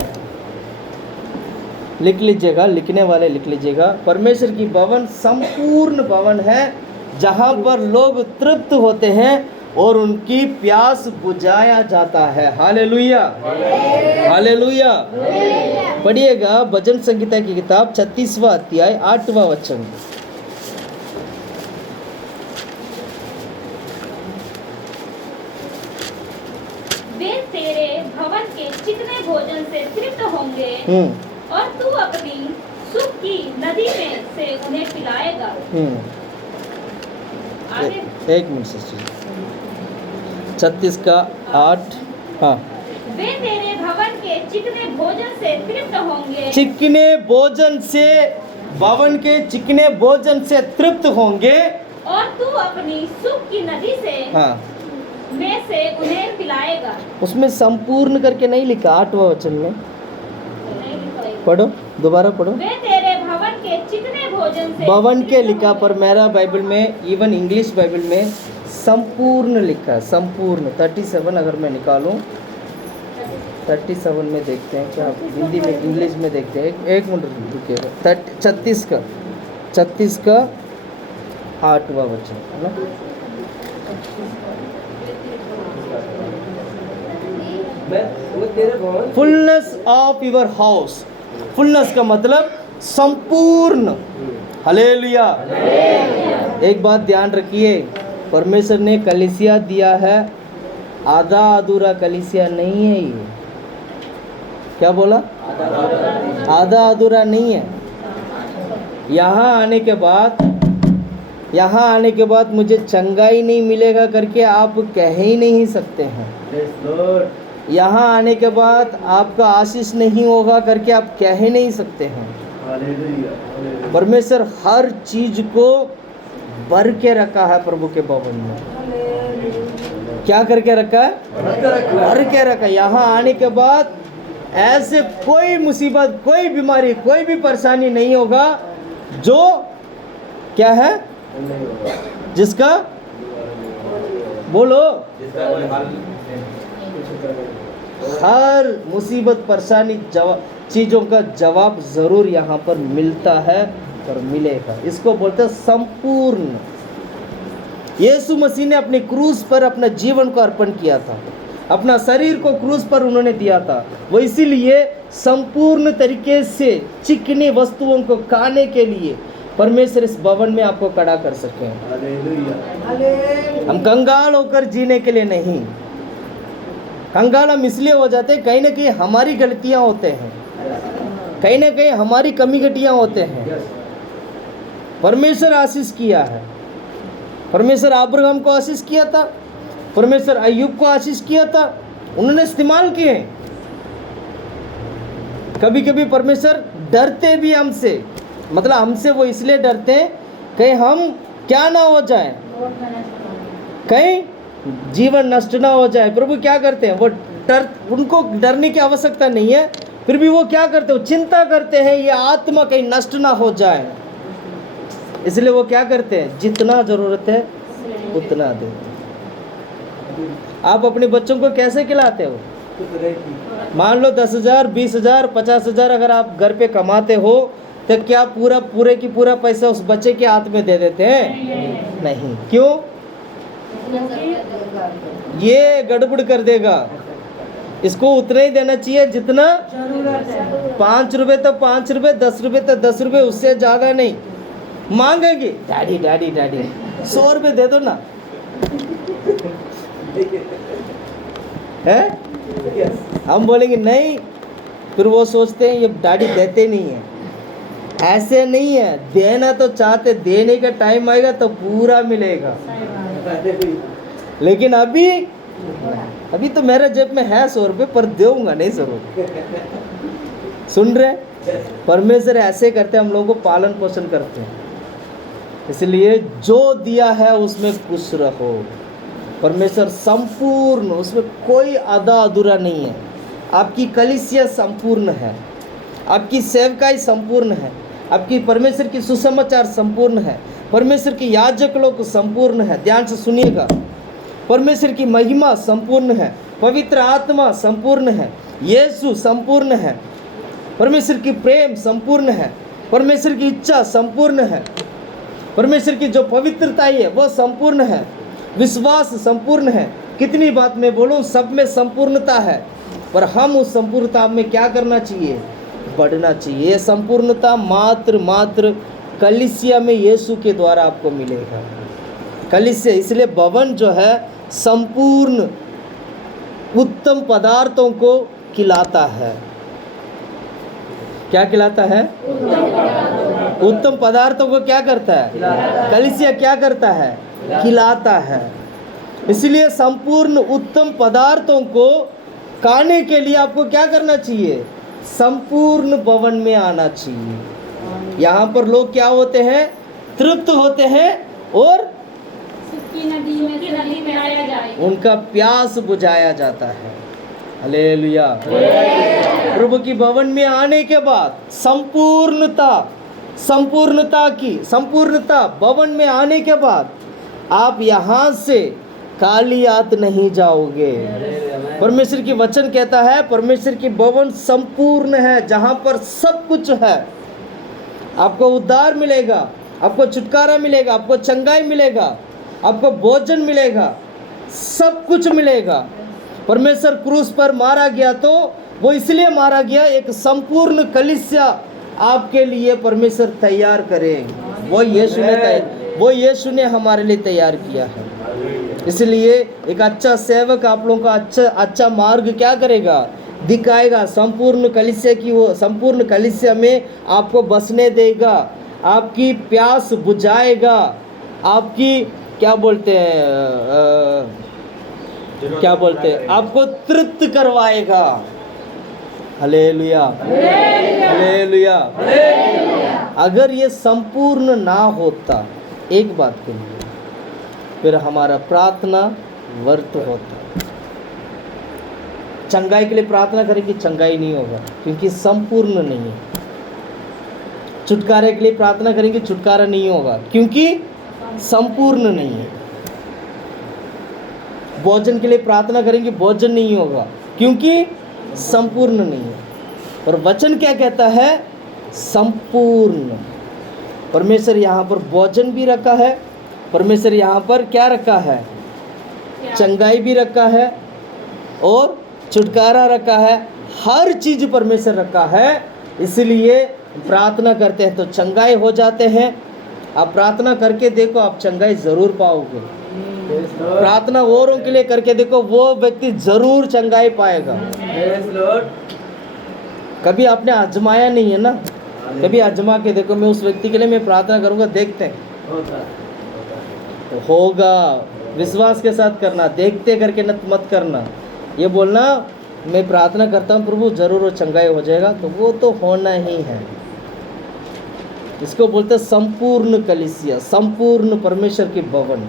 लिख लीजिएगा, लिखने वाले लिख लीजिएगा, परमेश्वर की भवन संपूर्ण भवन है जहाँ पर लोग तृप्त होते हैं और उनकी प्यास बुझाया जाता है। Hallelujah, hallelujah. पढ़िएगा भजन संहिता की किताब 36वां अध्याय 8वां वचन। वे तेरे भवन के चिकने भोजन से तृप्त होंगे और तू अपनी सुख की नदी में से उन्हें पिलाएगा। आगे 1 मिनट से 36 का 8। हाँ, वे तेरे भवन के चिकने भोजन से तृप्त होंगे। चिकने भोजन से, भवन के चिकने भोजन से तृप्त होंगे और तू अपनी सुख की नदी से हाँ, में से उन्हें पिलाएगा। उसमें संपूर्ण करके नहीं लिखा 8वां वचन में। नहीं लिखा है। पढ़ो, दोबारा पढ़ो। वे तेरे भवन के चिकने भोजन से भवन के तृप्त लिखा, पर होंगे। मेरा बाइबल में, इवन इंग्लिश बाइबल में संपूर्ण लिखा है, संपूर्ण। 37 अगर मैं निकालूं, 37 में देखते हैं क्या, हिंदी में इंग्लिश में देखते हैं। एक मिनट रुकिएगा। 36 का 8वां वचन है ना। Fullness of your house, fullness का मतलब संपूर्ण। हालेलुया। एक बात ध्यान रखिए, परमेश्वर ने कलीसिया दिया है, आधा अधूरा कलीसिया नहीं है ये। क्या बोला? आधा अधूरा नहीं है। यहाँ आने के बाद मुझे चंगाई नहीं मिलेगा करके आप कह ही नहीं सकते हैं। यहाँ आने के बाद आपका आशीष नहीं होगा करके आप कह ही नहीं सकते हैं। परमेश्वर हर चीज को भर के रखा है प्रभु के भवन में। क्या करके रखा है? भर के रखा। यहाँ आने के बाद ऐसे कोई मुसीबत, कोई बीमारी, कोई भी परेशानी नहीं होगा जो क्या है, जिसका बोलो, हर मुसीबत, परेशानी, चीज़ों का जवाब ज़रूर यहाँ पर मिलता है और मिलेगा। इसको बोलते हैं संपूर्ण। यीशु मसीह ने अपने क्रूस पर अपना जीवन को अर्पण किया था, अपना शरीर को क्रूस पर उन्होंने दिया था। वो इसीलिए संपूर्ण तरीके से चिकनी वस्तुओं को खाने के लिए परमेश्वर इस भवन में आपको खड़ा कर सके। हम कंगाल होकर जीने के लिए नहीं। कंगाल हम इसलिए हो जाते हैं, कहीं ना कहीं हमारी गलतियां होते हैं, कहीं ना कहीं हमारी कमी घटियां होते हैं। परमेश्वर आशीष किया है। परमेश्वर अब्राहम को आशीष किया था, परमेश्वर अय्यूब को आशीष किया था, उन्होंने इस्तेमाल किए। कभी कभी परमेश्वर डरते भी हमसे, मतलब हमसे वो इसलिए डरते हैं कहीं हम क्या ना हो जाए, कहीं जीवन नष्ट ना हो जाए। प्रभु क्या करते हैं, वो उनको डरने की आवश्यकता नहीं है, फिर भी वो क्या करते हैं, वो चिंता करते हैं ये आत्मा कहीं नष्ट ना हो जाए। इसलिए वो क्या करते हैं, जितना ज़रूरत है उतना दे। आप अपने बच्चों को कैसे खिलाते हो? मान लो 10,000, 20,000, 50,000 अगर आप घर पे कमाते हो तो क्या पूरे की पूरा पैसा उस बच्चे के हाथ में दे देते हैं? नहीं। क्यों? ये गड़बड़ कर देगा। इसको उतना ही देना चाहिए जितना 5 रुपए तो 5 रुपए, 10 रुपए तो 10 रुपए, उससे ज़्यादा नहीं। मांगेंगे डैडी डैडी डैडी 100 रुपए दे दो ना, है? हम बोलेंगे नहीं, फिर वो सोचते हैं ये डैडी देते नहीं है। ऐसे नहीं है, देना तो चाहते, देने का टाइम आएगा तो पूरा मिलेगा। लेकिन अभी तो मेरे जेब में है 100 रुपये, पर दूंगा नहीं जरूर। सुन रहे? परमेश्वर ऐसे करते, हम लोगों को पालन पोषण करते हैं। इसलिए जो दिया है उसमें खुश रहो। परमेश्वर संपूर्ण, उसमें कोई आधा अधूरा नहीं है। आपकी कलीसिया संपूर्ण है, आपकी सेवकाई संपूर्ण है, आपकी परमेश्वर की सुसमाचार संपूर्ण है, परमेश्वर की याजक लोग संपूर्ण है। ध्यान से सुनिएगा, परमेश्वर की महिमा संपूर्ण है, पवित्र आत्मा संपूर्ण है, यीशु संपूर्ण है, परमेश्वर की प्रेम संपूर्ण है, परमेश्वर की इच्छा संपूर्ण है, परमेश्वर की जो पवित्रता है वो संपूर्ण है, विश्वास संपूर्ण है। कितनी बात मैं बोलूं, सब में संपूर्णता है, पर हम उस संपूर्णता में क्या करना चाहिए? बढ़ना चाहिए। ये संपूर्णता मात्र कलीसिया में यीशु के द्वारा आपको मिलेगा। कलीसिया, इसलिए भवन जो है संपूर्ण उत्तम पदार्थों को खिलाता है। क्या खिलाता है? उत्तम पदार्थों को क्या करता है? कलीसिया क्या करता है? खिलाता है। इसलिए संपूर्ण उत्तम पदार्थों को खाने के लिए आपको क्या करना चाहिए? संपूर्ण भवन में आना चाहिए। यहाँ पर लोग क्या होते हैं? तृप्त होते हैं और सुखी नदी में आया जाए, उनका प्यास बुझाया जाता है। हालेलुया। प्रभु की भवन में आने के बाद संपूर्णता भवन में आने के बाद आप यहाँ से खाली हाथ नहीं जाओगे। परमेश्वर की वचन कहता है परमेश्वर की भवन संपूर्ण है, जहाँ पर सब कुछ है। आपको उद्धार मिलेगा, आपको छुटकारा मिलेगा, आपको चंगाई मिलेगा, आपको भोजन मिलेगा, सब कुछ मिलेगा। परमेश्वर क्रूस पर मारा गया तो वो इसलिए मारा गया, एक संपूर्ण कलीसिया आपके लिए परमेश्वर तैयार करें। वो यीशु ने हमारे लिए तैयार किया है। इसलिए एक अच्छा सेवक आप लोगों का अच्छा मार्ग क्या करेगा? दिखाएगा। संपूर्ण कलीसिया की वो संपूर्ण कलीसिया में आपको बसने देगा, आपकी प्यास बुझाएगा, आपकी क्या बोलते हैं आपको तृप्त करवाएगा। Hallelujah, hallelujah. अगर ये संपूर्ण ना होता, एक बात के लिए, फिर हमारा प्रार्थना व्यर्थ होता। चंगाई के लिए प्रार्थना करेंगे, चंगाई नहीं होगा क्योंकि संपूर्ण नहीं है। छुटकारे के लिए प्रार्थना करेंगे, छुटकारा नहीं होगा क्योंकि संपूर्ण नहीं है। भोजन के लिए प्रार्थना करेंगे, भोजन नहीं होगा क्योंकि संपूर्ण नहीं है। और वचन क्या कहता है? संपूर्ण। परमेश्वर यहाँ पर भोजन भी रखा है, परमेश्वर यहाँ पर क्या रखा है? चंगाई भी रखा है और छुटकारा रखा है। हर चीज परमेश्वर रखा है। इसलिए प्रार्थना करते हैं तो चंगाई हो जाते हैं। आप प्रार्थना करके देखो, आप चंगाई जरूर पाओगे। प्रार्थना औरों के लिए करके देखो, वो व्यक्ति जरूर चंगाई पाएगा। कभी आपने आजमाया नहीं है ना, कभी आजमा के देखो। मैं उस व्यक्ति के लिए मैं प्रार्थना करूंगा, देखते हैं तो होगा। विश्वास के साथ करना, देखते करके मत करना। ये बोलना मैं प्रार्थना करता हूँ प्रभु जरूर वो चंगाई हो जाएगा, तो वो तो होना ही है। इसको बोलते संपूर्ण कलीसिया, संपूर्ण परमेश्वर की भवन।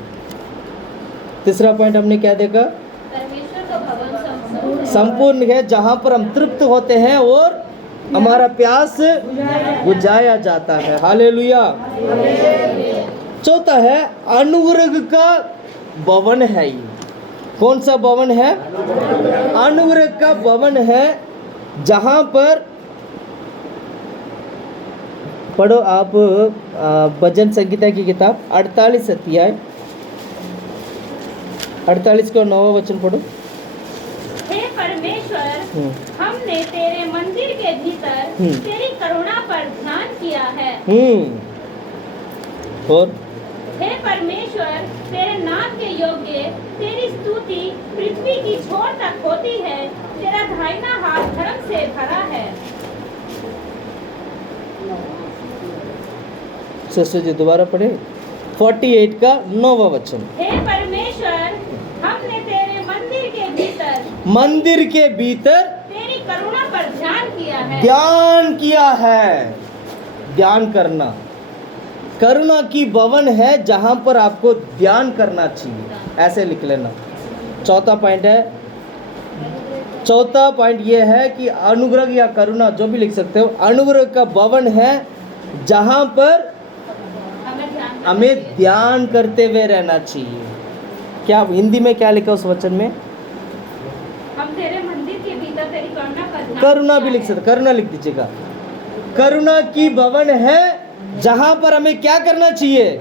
तीसरा पॉइंट हमने क्या देखा? परमेश्वर का भवन संपूर्ण है, जहाँ पर हम तृप्त होते हैं और हमारा प्यास बुझाया जाता है। हालेलुया। चौथा है अनुग्रह का भवन है। ये कौन सा भवन है? अनुग्रह का भवन है, जहाँ पर पढ़ो आप भजन संगीता की किताब 48 अध्याय 48 का 9वां वचन पढ़ो। हे परमेश्वर, हमने तेरे मंदिर के भीतर तेरी करुणा पर ध्यान किया है। और हे परमेश्वर, तेरे नाम के योग्य तेरी स्तुति पृथ्वी की छोर तक होती है। तेरा दाहिना हाथ धर्म से भरा है। सिस्टर जी दोबारा पढ़े 48 का 9वां वचन। हे परमेश्वर, हमने तेरे मंदिर के भीतर तेरी करुणा पर ध्यान किया है। ध्यान किया है। ध्यान करना करुणा की भवन है, जहां पर आपको ध्यान करना चाहिए। ऐसे लिख लेना। चौथा पॉइंट है, चौथा पॉइंट ये है कि अनुग्रह या करुणा जो भी लिख सकते हो, अनुग्रह का भवन है जहां पर हमें ध्यान करते हुए रहना चाहिए। क्या हिंदी में क्या लिखा उस वचन में? हम तेरे मंदिर के भीतर तेरी करुणा करना करुणा भी लिख सकते, करुणा लिख दीजिएगा। करुणा की भवन है जहां पर हमें क्या करना चाहिए?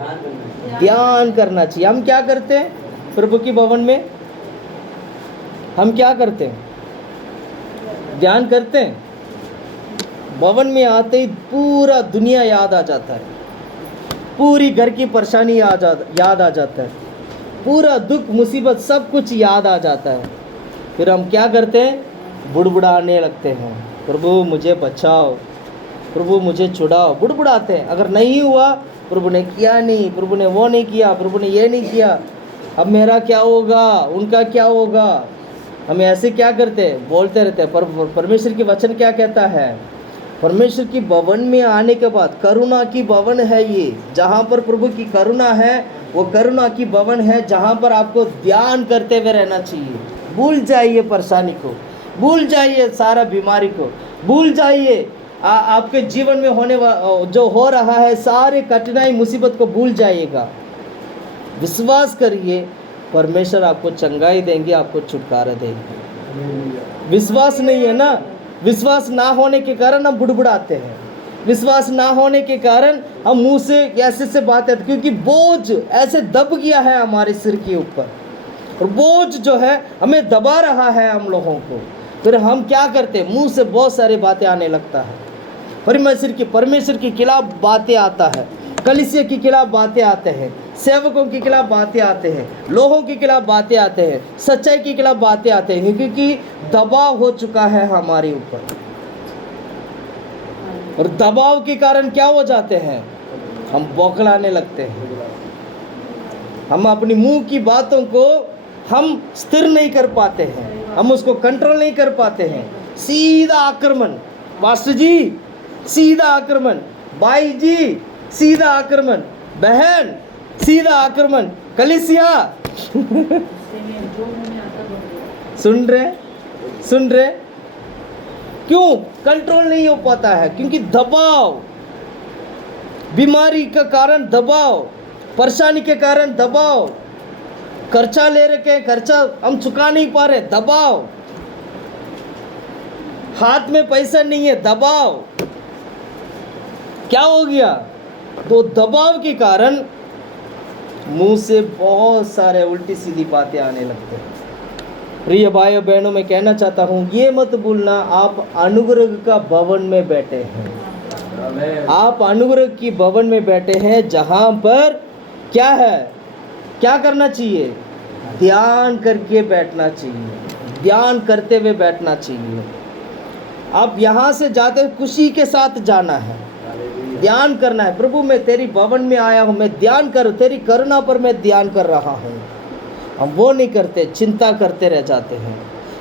ध्यान करना चाहिए। हम क्या करते हैं प्रभु की भवन में? हम क्या करते हैं? ध्यान करते हैं। भवन में आते ही पूरा दुनिया याद आ जाता है, पूरी घर की परेशानी याद आ जाता है, पूरा दुख मुसीबत सब कुछ याद आ जाता है। फिर हम क्या करते हैं? बुड़बुड़ाने लगते हैं, प्रभु मुझे बचाओ, प्रभु मुझे छुड़ाओ। बुड़बुड़ाते हैं। अगर नहीं हुआ, प्रभु ने किया नहीं, प्रभु ने वो नहीं किया, प्रभु ने ये नहीं किया, अब मेरा क्या होगा, उनका क्या होगा। हम ऐसे क्या करते हैं? बोलते रहते हैं। पर परमेश्वर की वचन क्या कहता है? परमेश्वर की भवन में आने के बाद, करुणा की भवन है ये, जहाँ पर प्रभु की करुणा है, वो करुणा की भवन है जहाँ पर आपको ध्यान करते हुए रहना चाहिए। भूल जाइए परेशानी को, भूल जाइए सारा बीमारी को, भूल जाइए आपके जीवन में होने जो हो रहा है, सारे कठिनाई मुसीबत को भूल जाइएगा। विश्वास करिए, परमेश्वर आपको चंगाई देंगे, आपको छुटकारा देंगे। विश्वास नहीं है ना, विश्वास ना होने के कारण हम बुड़बुड़ाते हैं, विश्वास ना होने के कारण हम मुंह से ऐसे बातें, क्योंकि बोझ ऐसे दब गया है हमारे सिर के ऊपर, और बोझ जो है हमें दबा रहा है हम लोगों को। फिर हम क्या करते हैं? मुंह से बहुत सारी बातें आने लगता है, परमेश्वर के खिलाफ बातें आता है, कलीसिया के खिलाफ बातें आते हैं, सेवकों के खिलाफ बातें आते हैं, लोगों के खिलाफ बातें आते हैं, सच्चाई के खिलाफ बातें आते हैं, क्योंकि दबाव हो चुका है हमारे ऊपर। और दबाव के कारण क्या हो जाते हैं? हम बौखलाने लगते हैं, हम अपनी मुंह की बातों को हम स्थिर नहीं कर पाते हैं, हम उसको कंट्रोल नहीं कर पाते हैं। सीधा आक्रमण, पास्टर जी सीधा आक्रमण, भाई जी सीधा आक्रमण, बहन सीधा आक्रमण, कलीसिया सुन रहे? क्यों कंट्रोल नहीं हो पाता है? क्योंकि दबाव, बीमारी का कारण दबाव, परेशानी के कारण दबाव, कर्जा ले रखे हैं, कर्जा हम चुका नहीं पा रहे, दबाव, हाथ में पैसा नहीं है, दबाव। क्या हो गया? तो दबाव के कारण मुंह से बहुत सारे उल्टी सीधी बातें आने लगते हैं। प्रिय भाइयों बहनों, मैं कहना चाहता हूँ, ये मत भूलना, आप अनुग्रह का भवन में बैठे हैं। आप अनुग्रह की भवन में बैठे हैं, जहाँ पर क्या है? क्या करना चाहिए? ध्यान करके बैठना चाहिए, ध्यान करते हुए बैठना चाहिए। आप यहाँ से जाते खुशी के साथ जाना है, ध्यान करना है। प्रभु मैं तेरी भवन में आया हूँ, मैं ध्यान कर, तेरी करुणा पर मैं ध्यान कर रहा हूँ। हम वो नहीं करते, चिंता करते रह जाते हैं।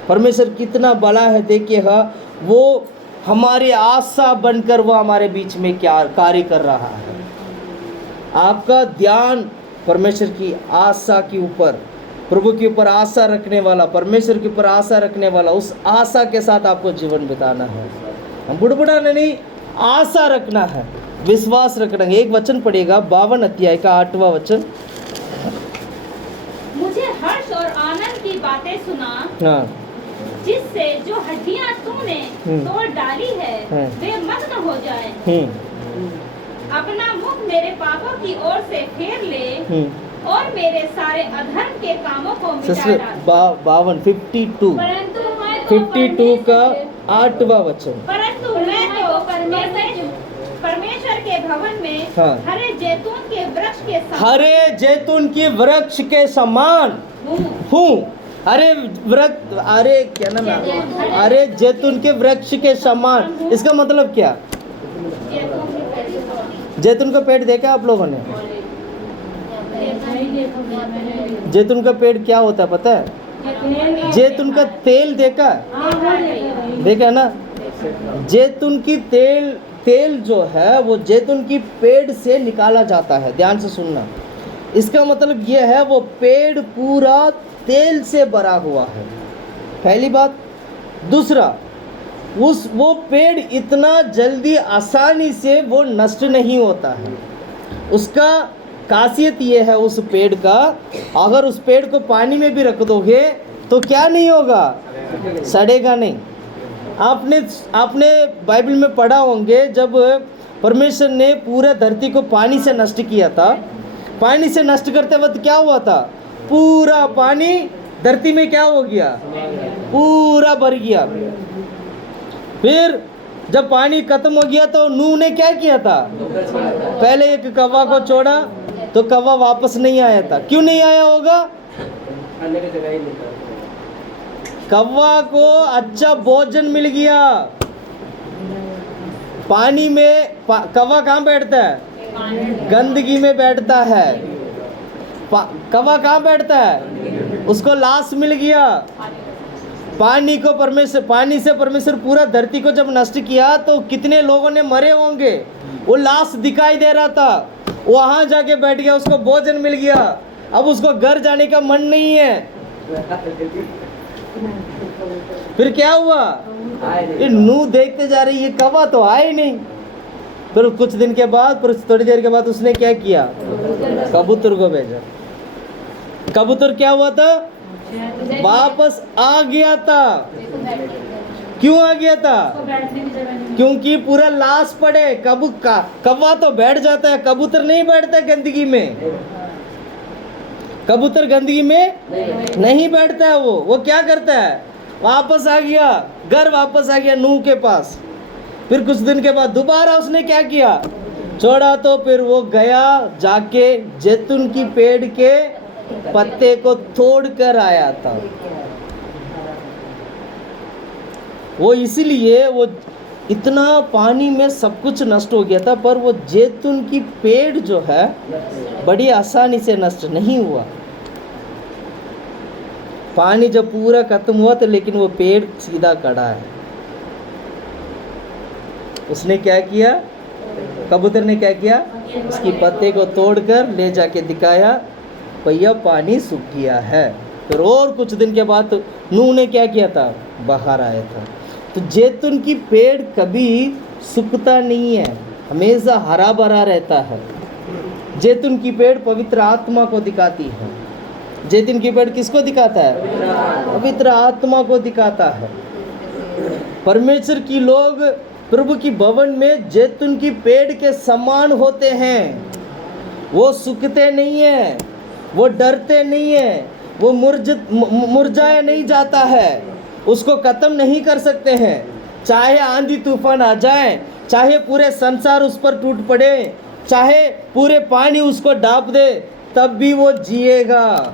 परमेश्वर कितना बड़ा है देखिएगा, वो हमारी आशा बनकर वो हमारे बीच में क्या कार्य कर रहा है। आपका ध्यान परमेश्वर की आशा के ऊपर, प्रभु के ऊपर आशा रखने वाला, परमेश्वर के ऊपर आशा रखने वाला, उस आशा के साथ आपको जीवन बिताना है। हम बुड़बुड़ाना नहीं, आशा रखना है, विश्वास रखना है। एक वचन पढ़िएगा 52 अध्याय का 8वां वचन। मुझे हर्ष और आनंद की बातें सुना, हाँ, जिससे जो हड्डियां तूने तोड़ डाली है वे मग्न हो जाए। अपना मुख मेरे पापों की ओर से फेर ले और मेरे सारे अधर्म के कामों को मिटा डाल। 52 परंतु मैं तो 52 का 8वां वचन। परंतु मैं तो परमेश्वर के भवन में हाँ। हरे जैतून के वृक्ष के समान हरे जैतून के वृक्ष के समान हूँ। अरे क्या नाम है? अरे जैतून के वृक्ष के समान, इसका मतलब क्या? जैतून का पेड़ देखा आप लोगों ने? जैतून का पेड़ क्या होता है पता है? जैतून का तेल देखा ना? जैतून की तेल जो है वो जैतून की पेड़ से निकाला जाता है। ध्यान से सुनना, इसका मतलब ये है वो पेड़ पूरा तेल से भरा हुआ है, पहली बात। दूसरा, वो पेड़ इतना जल्दी आसानी से वो नष्ट नहीं होता है। उसका खासियत ये है उस पेड़ का, अगर उस पेड़ को पानी में भी रख दोगे तो क्या नहीं होगा, सड़ेगा नहीं। आपने बाइबल में पढ़ा होंगे, जब परमेश्वर ने पूरे धरती को पानी से नष्ट किया था, पानी से नष्ट करते वक्त क्या हुआ था, पूरा पानी धरती में क्या हो गया, पूरा भर गया। फिर जब पानी खत्म हो गया तो नूह ने क्या किया था, पहले एक कौवा को छोड़ा तो कौवा वापस नहीं आया था। क्यों नहीं आया होगा, कौवा को अच्छा भोजन मिल गया। पानी में कौवा कहाँ बैठता है, गंदगी में बैठता है। कौवा कहाँ बैठता है, उसको लाश मिल गया। पानी से परमेश्वर पूरा धरती को जब नष्ट किया तो कितने लोगों ने मरे होंगे, वो लाश दिखाई दे रहा था, वहां जाके बैठ गया, उसको भोजन मिल गया। अब उसको घर जाने का मन नहीं है। फिर क्या हुआ, ये नूह देखते जा रही है, कौवा तो आए नहीं। फिर कुछ दिन के बाद, फिर थोड़ी देर के बाद उसने क्या किया, कबूतर को भेजा। कबूतर क्या हुआ था, वापस आ गया था। क्यों आ गया था, क्योंकि पूरा लाश पड़े। कौवा तो बैठ जाता है, कबूतर नहीं बैठता गंदगी में। कबूतर गंदगी में नहीं बैठता है। वो क्या करता है, वापस आ गया, घर वापस आ गया नूह के पास। फिर कुछ दिन के बाद दोबारा उसने क्या किया, छोड़ा तो फिर वो गया, जाके जैतून की पेड़ के पत्ते को तोड़ कर आया था। वो इसीलिए वो इतना पानी में सब कुछ नष्ट हो गया था, पर वो जैतून की पेड़ जो है बड़ी आसानी से नष्ट नहीं हुआ। पानी जब पूरा खत्म हुआ तो लेकिन वो पेड़ सीधा खड़ा है। उसने क्या किया, कबूतर ने क्या किया, उसकी पत्ते को तोड़कर ले जाके दिखाया, भैया पानी सूख गया है। फिर और कुछ दिन के बाद नूह ने क्या किया था, बाहर आया था। तो जैतून की पेड़ कभी सूखता नहीं है, हमेशा हरा भरा रहता है। जैतून की पेड़ पवित्र आत्मा को दिखाती है। जैतून की पेड़ किसको दिखाता है, पवित्र आत्मा को दिखाता है। परमेश्वर की लोग प्रभु की भवन में जैतून की पेड़ के समान होते हैं। वो सूखते नहीं है, वो डरते नहीं है, वो मुरझाया नहीं जाता है, उसको खत्म नहीं कर सकते हैं। चाहे आंधी तूफान आ जाए, चाहे पूरे संसार उस पर टूट पड़े, चाहे पूरे पानी उसको डाप दे, तब भी वो जिएगा।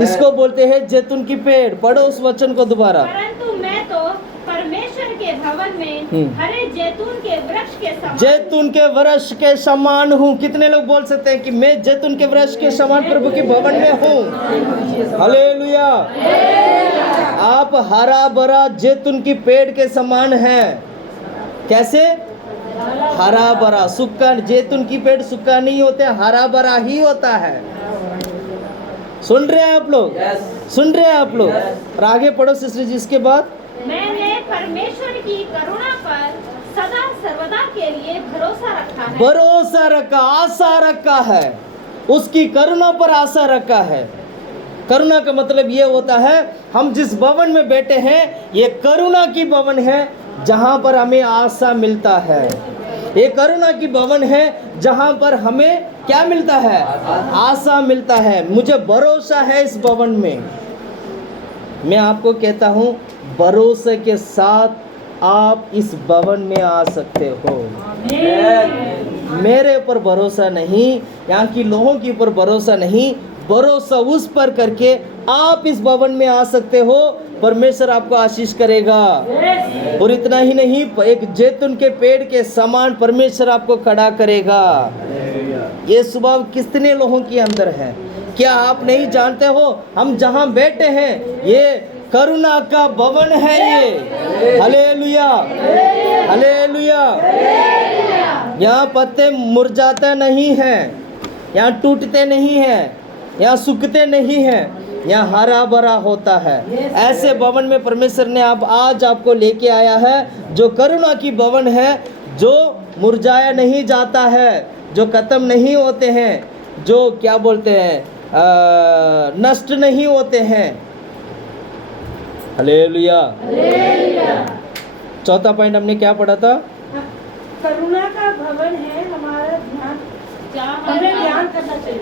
इसको बोलते हैं जैतून की पेड़। पढ़ो उस वचन को दोबारा। परंतु मैं तो परमेश्वर के भवन में हरे जैतून के वृक्ष के समान, जैतून के वृक्ष के समान हूँ। कितने लोग बोल सकते हैं कि मैं जैतून के वृक्ष के समान प्रभु के भवन में हूँ। हालेलुया। आप हरा भरा जैतून की पेड़ के समान हैं। कैसे, हरा भरा। सूखा, जैतून की पेड़ सूखा नहीं होते, हरा भरा ही होता है। सुन रहे हैं आप लोग, सुन रहे हैं आप लोग। और आगे पढ़ो सिस्टर जी। इसके बाद, मैंने परमेश्वर की करुणा पर सदा सर्वदा के लिए भरोसा रखा है। भरोसा रखा, आशा रखा है, उसकी करुणा पर आशा रखा है। करुणा का मतलब ये होता है, हम जिस भवन में बैठे हैं ये करुणा की भवन है, जहां पर हमें आशा मिलता है। ये करुणा की भवन है जहां पर हमें क्या मिलता है, आशा मिलता है। मुझे भरोसा है इस भवन में। मैं आपको कहता हूं, भरोसे के साथ आप इस भवन में आ सकते हो। मेरे ऊपर भरोसा नहीं, यहाँ की लोगों के ऊपर भरोसा नहीं, भरोसा उस पर करके आप इस भवन में आ सकते हो। परमेश्वर आपको आशीष करेगा। और इतना ही नहीं, एक जैतून के पेड़ के समान परमेश्वर आपको खड़ा करेगा। ये स्वभाव कितने लोगों के अंदर है, क्या आप नहीं जानते हो? हम जहां बैठे हैं ये करुणा का भवन है ये। Hallelujah, hallelujah. यहाँ पत्ते मुरझाते नहीं हैं, यहाँ टूटते नहीं हैं, यहाँ सूखते नहीं हैं, यहाँ हरा भरा होता है। ऐसे भवन में परमेश्वर ने आज आपको लेके आया है, जो करुणा की भवन है, जो मुरझाया नहीं जाता है, जो खत्म नहीं होते हैं, जो क्या बोलते हैं, नष्ट नहीं होते हैं। हालेलुया। चौथा पॉइंट हमने क्या पढ़ा था? करुणा का भवन है हमारा ध्यान, हमें ध्यान करना चाहिए।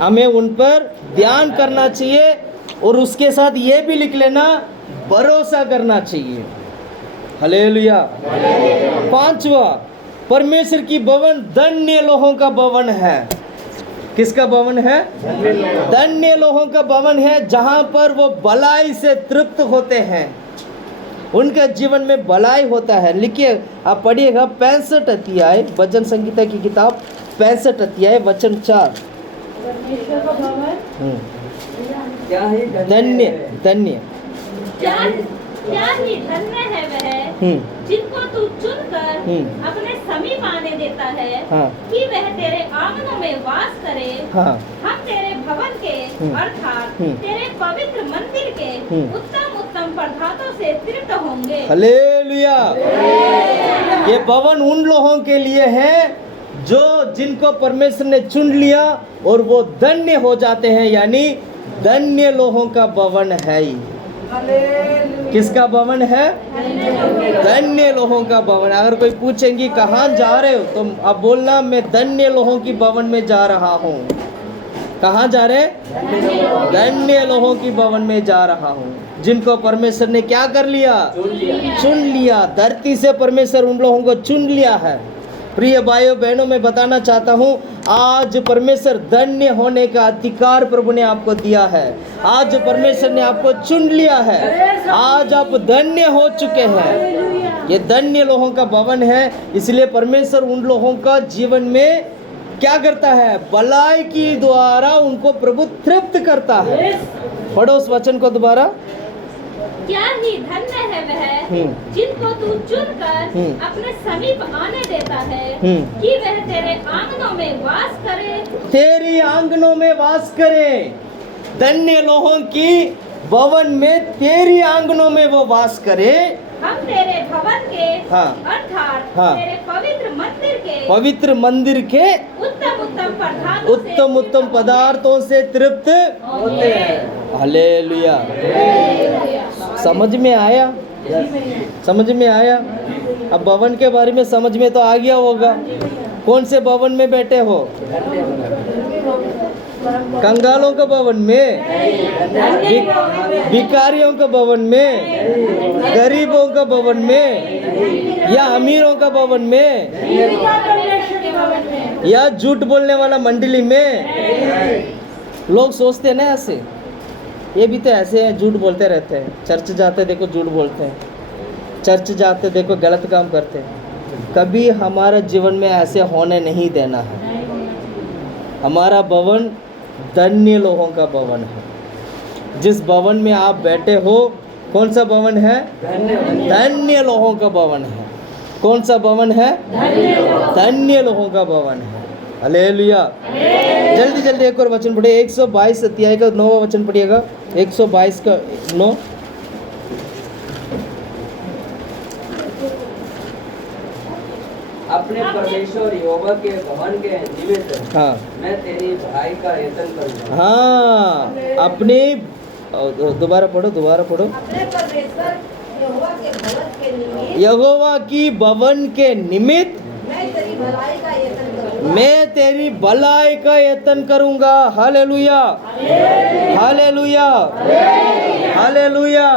हमें उन पर ध्यान करना चाहिए और उसके साथ ये भी लिख लेना, भरोसा करना चाहिए। हालेलुया। पांचवा, परमेश्वर की भवन धन्य लोगों का भवन है। किसका भवन है? धन्य लोगों का भवन है, जहां पर वो भलाई से तृप्त होते हैं, उनके जीवन में भलाई होता है। लिखिए, आप पढ़िएगा 65 अध्याय, भजन संगीता की किताब 65 अध्याय वचन 4। परमेश्वर का भवन क्या ही धन्य धन्य क्या ही धन्य है वह जिनको तू चुनकर अपने समीप आने देता है, हाँ। कि वह तेरे आंगनों में वास करे। हाँ। हम तेरे भवन के अर्थात तेरे पवित्र मंदिर के उत्तम उत्तम पदार्थों से तृप्त होंगे। हालेलुया। ये भवन उन लोगों के लिए है जो जिनको परमेश्वर ने चुन लिया और वो धन्य हो जाते हैं, यानी धन्य लोगों का भवन है। किसका भवन है? धन्य लोगों का भवन। अगर कोई पूछेंगी कहाँ जा रहे हो, तो आप बोलना मैं धन्य लोगों की भवन में जा रहा हूँ। कहाँ जा रहे? धन्य लोगों की भवन में जा रहा हूँ, जिनको परमेश्वर ने क्या कर लिया? चुन लिया। धरती से परमेश्वर उन लोगों को चुन लिया है। प्रिय भाइयों बहनों, मैं बताना चाहता हूँ, आज परमेश्वर धन्य होने का अधिकार प्रभु ने आपको दिया है। आज परमेश्वर ने आपको चुन लिया है। आज आप धन्य हो चुके हैं। ये धन्य लोगों का भवन है, इसलिए परमेश्वर उन लोगों का जीवन में क्या करता है? भलाई की द्वारा उनको प्रभु तृप्त करता है। पढ़ो उस वचन को दोबारा। क्या ही धन्य है वह जिनको तू चुनकर अपने समीप आने देता है, कि वह तेरे आंगनों में वास करे। तेरी आंगनों में वास करे। धन्य लोगों की भवन में, तेरी आंगनों में वो वास करे। हम तेरे भवन के हाँ। अर्थात हाँ। तेरे पवित्र मंदिर के उत्तम उत्तम पदार्थों से तृप्त होते हैं। हालेलुया। समझ में आया? समझ में आया? अब भवन के बारे में समझ में तो आ गया होगा। कौन से भवन में बैठे हो? कंगालों के भवन में, भिखारियों के भवन में, गरीबों के भवन में, या अमीरों का भवन में, या झूठ बोलने वाला मंडली में? लोग सोचते हैं ना ऐसे, ये भी तो ऐसे हैं, झूठ बोलते रहते हैं। चर्च जाते देखो झूठ बोलते हैं, चर्च जाते देखो गलत काम करते हैं। कभी हमारा जीवन में ऐसे होने नहीं देना है। हमारा भवन धन्य लोगों का भवन है। जिस भवन में आप बैठे हो, कौन सा भवन है? धन्य लोगों का भवन है। कौन सा भवन है? धन्य लोगों का भवन है। हालेलुया। जल्दी जल्दी एक और वचन पढ़िए। 122 अध्याय का 9वां वचन पढ़िएगा। 122 का 9। अपने परमेश्वर यहोवा के भवन के निमित्त हाँ। मैं तेरी भलाई का यत्न करूँगा। हाँ, अपने दोबारा पढ़ो, दोबारा पढ़ो। अपने परमेश्वर यहोवा के भवन के निमित्त यहोवा की भवन के निमित्त मैं तेरी भलाई का यत्न करूँगा। मैं तेरी भलाई का यत्न करूंगा। Hallelujah, hallelujah, hallelujah.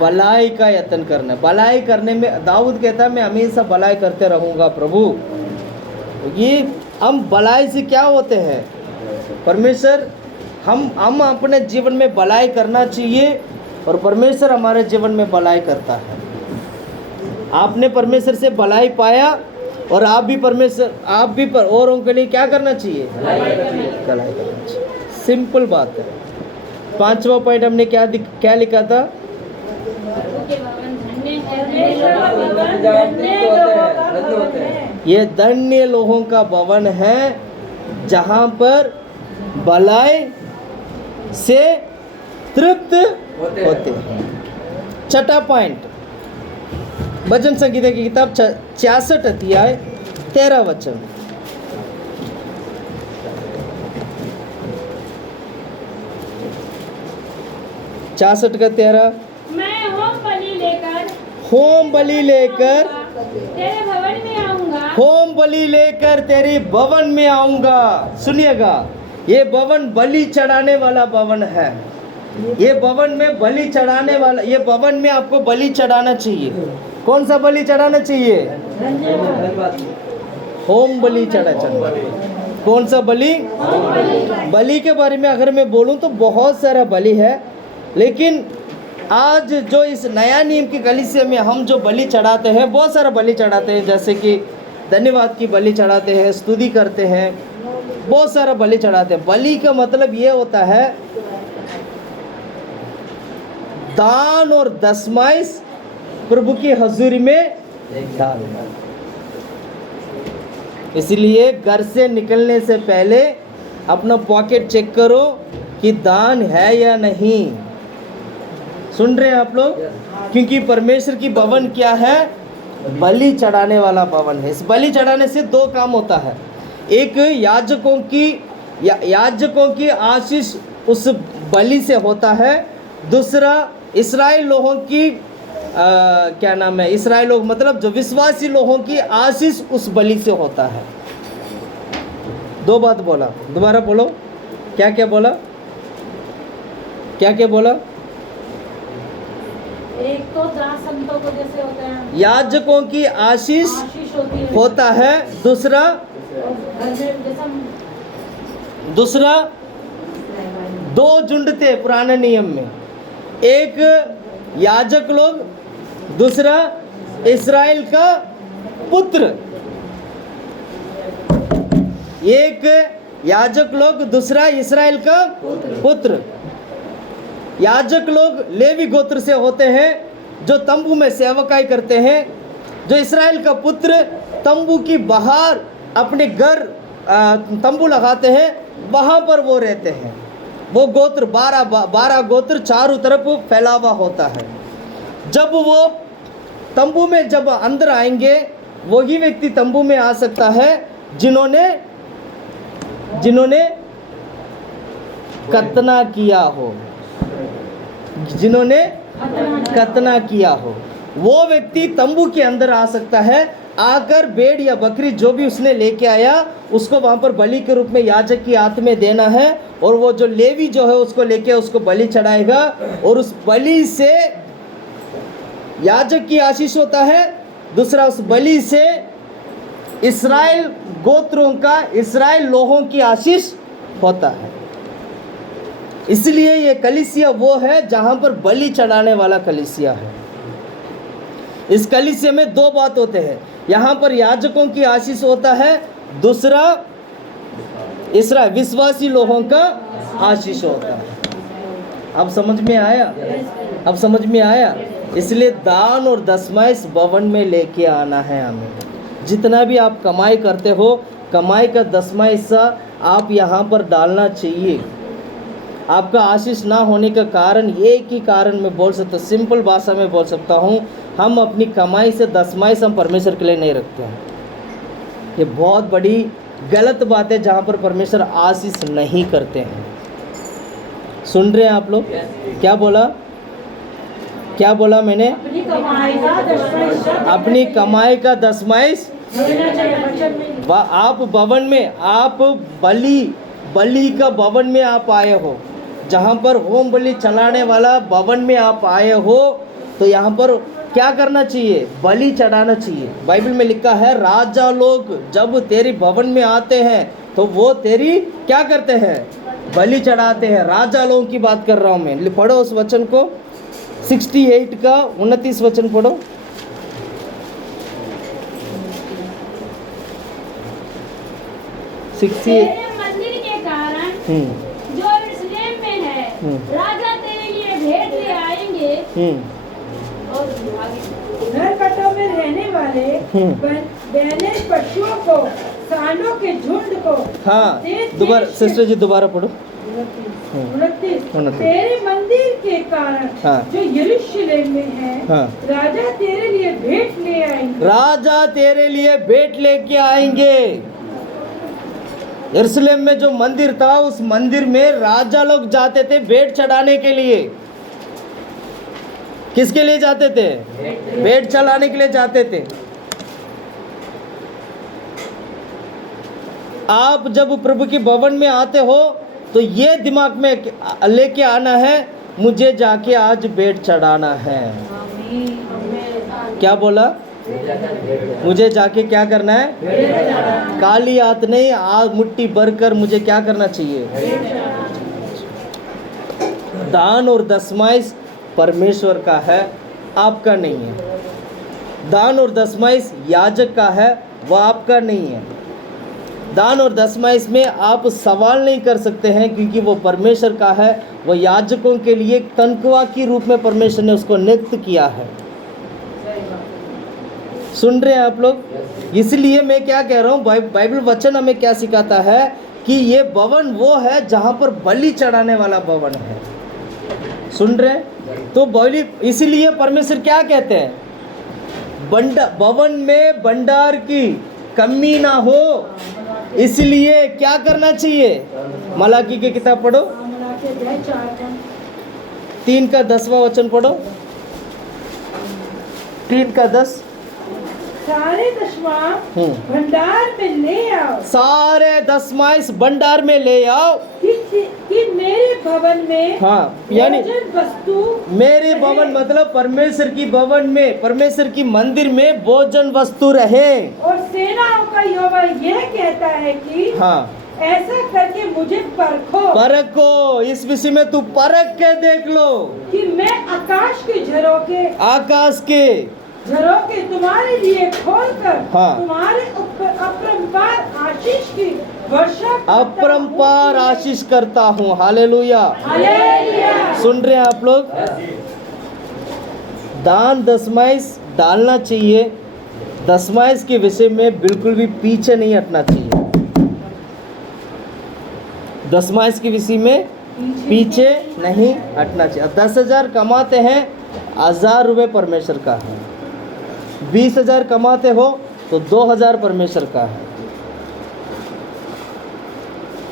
भलाई का यत्न करना, भलाई करने में दाऊद कहता है मैं हमेशा भलाई करते रहूंगा प्रभु। ये हम भलाई से क्या होते हैं? परमेश्वर हम अपने जीवन में भलाई करना चाहिए और परमेश्वर हमारे जीवन में भलाई करता है। आपने परमेश्वर से भलाई पाया और आप भी औरों के लिए क्या करना चाहिए? भलाई करना चाहिए। सिंपल बात है। 5वां पॉइंट हमने क्या लिखा था? ये धन्य लोगों का भवन है जहां पर भलाई से तृप्त होते हैं। छठा पॉइंट, भजन संगीता की किताब 66 अध्याय 13 वचन। 66 का 13, मैं होम बलि लेकर होम बलि लेकर तेरे भवन में आऊंगा। होम बलि लेकर तेरी भवन में आऊंगा। सुनिएगा, ये भवन बलि चढ़ाने वाला भवन है। ये भवन में बलि चढ़ाने वाला, ये भवन में आपको बलि चढ़ाना चाहिए। कौन सा बलि चढ़ाना चाहिए? होम बलि चढ़ाना। कौन सा बलि? बलि के बारे में अगर मैं बोलूं तो बहुत सारा बलि है, लेकिन आज जो इस नया नियम की कलीसिया में हम जो बलि चढ़ाते हैं, बहुत सारा बलि चढ़ाते हैं, जैसे कि धन्यवाद की बलि चढ़ाते हैं, स्तुति करते हैं, बहुत सारा बलि चढ़ाते हैं। बलि का मतलब ये होता है दान और दशमाइश प्रभु की हजूरी में डालना। इसलिए घर से निकलने से पहले अपना पॉकेट चेक करो कि दान है या नहीं। सुन रहे हैं आप लोग? क्योंकि परमेश्वर की भवन क्या है? बलि चढ़ाने वाला भवन है। इस बलि चढ़ाने से दो काम होता है। एक, याजकों की आशीष उस बलि से होता है। दूसरा, इस्राएल लोगों की क्या नाम है, इस्राएल लोग मतलब जो विश्वासी लोगों की आशीष उस बलि से होता है। दो बात बोला, दोबारा बोलो। क्या क्या बोला? क्या क्या बोला? एक तो दास संतों को जैसे होते हैं, याजकों की आशीष आशीष होती है। होता है। दूसरा, और घर में जैसा दूसरा दो झुंड थे पुराने नियम में, एक याजक लोग, दूसरा इस्राएल का पुत्र। एक याजक लोग, दूसरा इस्राएल का पुत्र। याजक लोग लेवी गोत्र से होते हैं जो तंबू में सेवकाई करते हैं। जो इस्राएल का पुत्र तंबू की बाहर अपने घर तंबू लगाते हैं, वहाँ पर वो रहते हैं। वो गोत्र 12 गोत्र चारों तरफ फैला हुआ होता है। जब वो तंबू में जब अंदर आएंगे, वही व्यक्ति तंबू में आ सकता है जिन्होंने खतना किया हो, जिन्होंने खतना किया हो, वो व्यक्ति तंबू के अंदर आ सकता है। आकर भेड़ या बकरी जो भी उसने लेके आया, उसको वहाँ पर बलि के रूप में याजक की हाथ में देना है, और वो जो लेवी जो है उसको लेके उसको बलि चढ़ाएगा, और उस बलि से याजक की आशीष होता है। दूसरा, उस बलि से इस्राएल गोत्रों का, इस्राएल लोगों की आशीष होता है। इसलिए ये कलीसिया वो है जहाँ पर बलि चढ़ाने वाला कलीसिया है। इस कलीसिया में दो बात होते हैं, यहाँ पर याजकों की आशीष होता है, दूसरा इस्राएल विश्वासी लोगों का आशीष होता है। अब समझ में आया? अब समझ में आया? इसलिए दान और दशमाइश भवन में लेके आना है हमें। जितना भी आप कमाई करते हो, कमाई का दशमाइश आप यहाँ पर डालना चाहिए। आपका आशीष ना होने का कारण एक ही कारण मैं बोल सकता, सिंपल भाषा में बोल सकता हूँ, हम अपनी कमाई से दशमाइश हम परमेश्वर के लिए नहीं रखते हैं। ये बहुत बड़ी गलत बात है जहाँ पर परमेश्वर आशीष नहीं करते हैं। सुन रहे हैं आप लोग? क्या बोला? क्या बोला मैंने? अपनी कमाई का दशमाइश, अपनी कमाई का दशमाइश देना चाहिए वचन में। आप भवन में, आप बलि का भवन में आप आए हो, जहाँ पर होम बलि चलाने वाला भवन में आप आए हो, तो यहाँ पर क्या करना चाहिए? बलि चढ़ाना चाहिए। बाइबल में लिखा है, राजा लोग जब तेरी भवन में आते हैं तो वो तेरी क्या करते हैं? बलि चढ़ाते हैं। राजा लोगों की बात कर रहा हूँ मैं। पढ़ो उस वचन को, 68 का 29 वचन पढ़ो। तेरे मंदिर के कारण जो यरूशलेम में है, राजा तेरे लिए भेंट ले आएंगे। और नरकटों में रहने वाले बैले पशुओं को, सांडों के झुंड को, हाँ, दोबारा सिस्टर जी दोबारा पढ़ो। 29 तेरे मंदिर के कारण जो यरूशलेम में है, राजा तेरे लिए भेंट ले आएंगे। राजा तेरे लिए भेंट लेके आएंगे। यरूशलेम में जो मंदिर था, उस मंदिर में राजा लोग जाते थे भेंट चढ़ाने के लिए। किसके लिए जाते थे? भेंट चढ़ाने के लिए जाते थे। आप जब प्रभु के भवन में आते हो तो ये दिमाग में लेके आना है, मुझे जाके आज भेंट चढ़ाना है। क्या बोला? मुझे जाके क्या करना है? काली हाथ नहीं, आज मुट्ठी भरकर मुझे क्या करना चाहिए? दान और दशमाइश परमेश्वर का है, आपका नहीं है। दान और दशमाइश याजक का है, वह आपका नहीं है। दान और दशमाइश में आप सवाल नहीं कर सकते हैं, क्योंकि वो परमेश्वर का है। वह याजकों के लिए तनख्वाह के रूप में परमेश्वर ने उसको नियुक्त किया है। सुन रहे हैं आप लोग? इसलिए मैं क्या कह रहा हूँ, बाइबल वचन हमें क्या सिखाता है कि ये भवन वो है जहाँ पर बलि चढ़ाने वाला भवन है। सुन रहे हैं? तो बलि, इसीलिए परमेश्वर क्या कहते हैं, भवन में भंडार की कमी ना हो, इसलिए क्या करना चाहिए? मलाकी की किताब पढ़ो, 3 का 10वां वचन पढ़ो, 3 का 10। सारे दशमां भंडार में ले आओ, सारे दशमाइश भंडार में ले आओ, कि मेरे भवन में, हाँ, यानी भोजन वस्तु, मेरे भवन मतलब परमेश्वर की भवन में, परमेश्वर की मंदिर में भोजन वस्तु रहे। और सेनाओं का यहोवा यह कहता है कि हाँ, ऐसा करके मुझे परखो, इस विषय में तू परख के देख लो कि मैं आकाश के झरोके तुम्हारे लिए खोलकर, हाँ, तुम्हारे ऊपर अपरंपार आशीष की वर्षा, अपरंपार आशीष करता हूँ। Hallelujah, hallelujah. सुन रहे हैं आप लोग? दान दशमाइश डालना चाहिए, दशमाइश के विषय में बिल्कुल भी पीछे नहीं हटना चाहिए। दशमाइश के विषय में पीछे नहीं हटना चाहिए। 10,000 कमाते हैं, 1,000 रुपये परमेश्वर का है। 20,000 कमाते हो तो 2,000 परमेश्वर का है।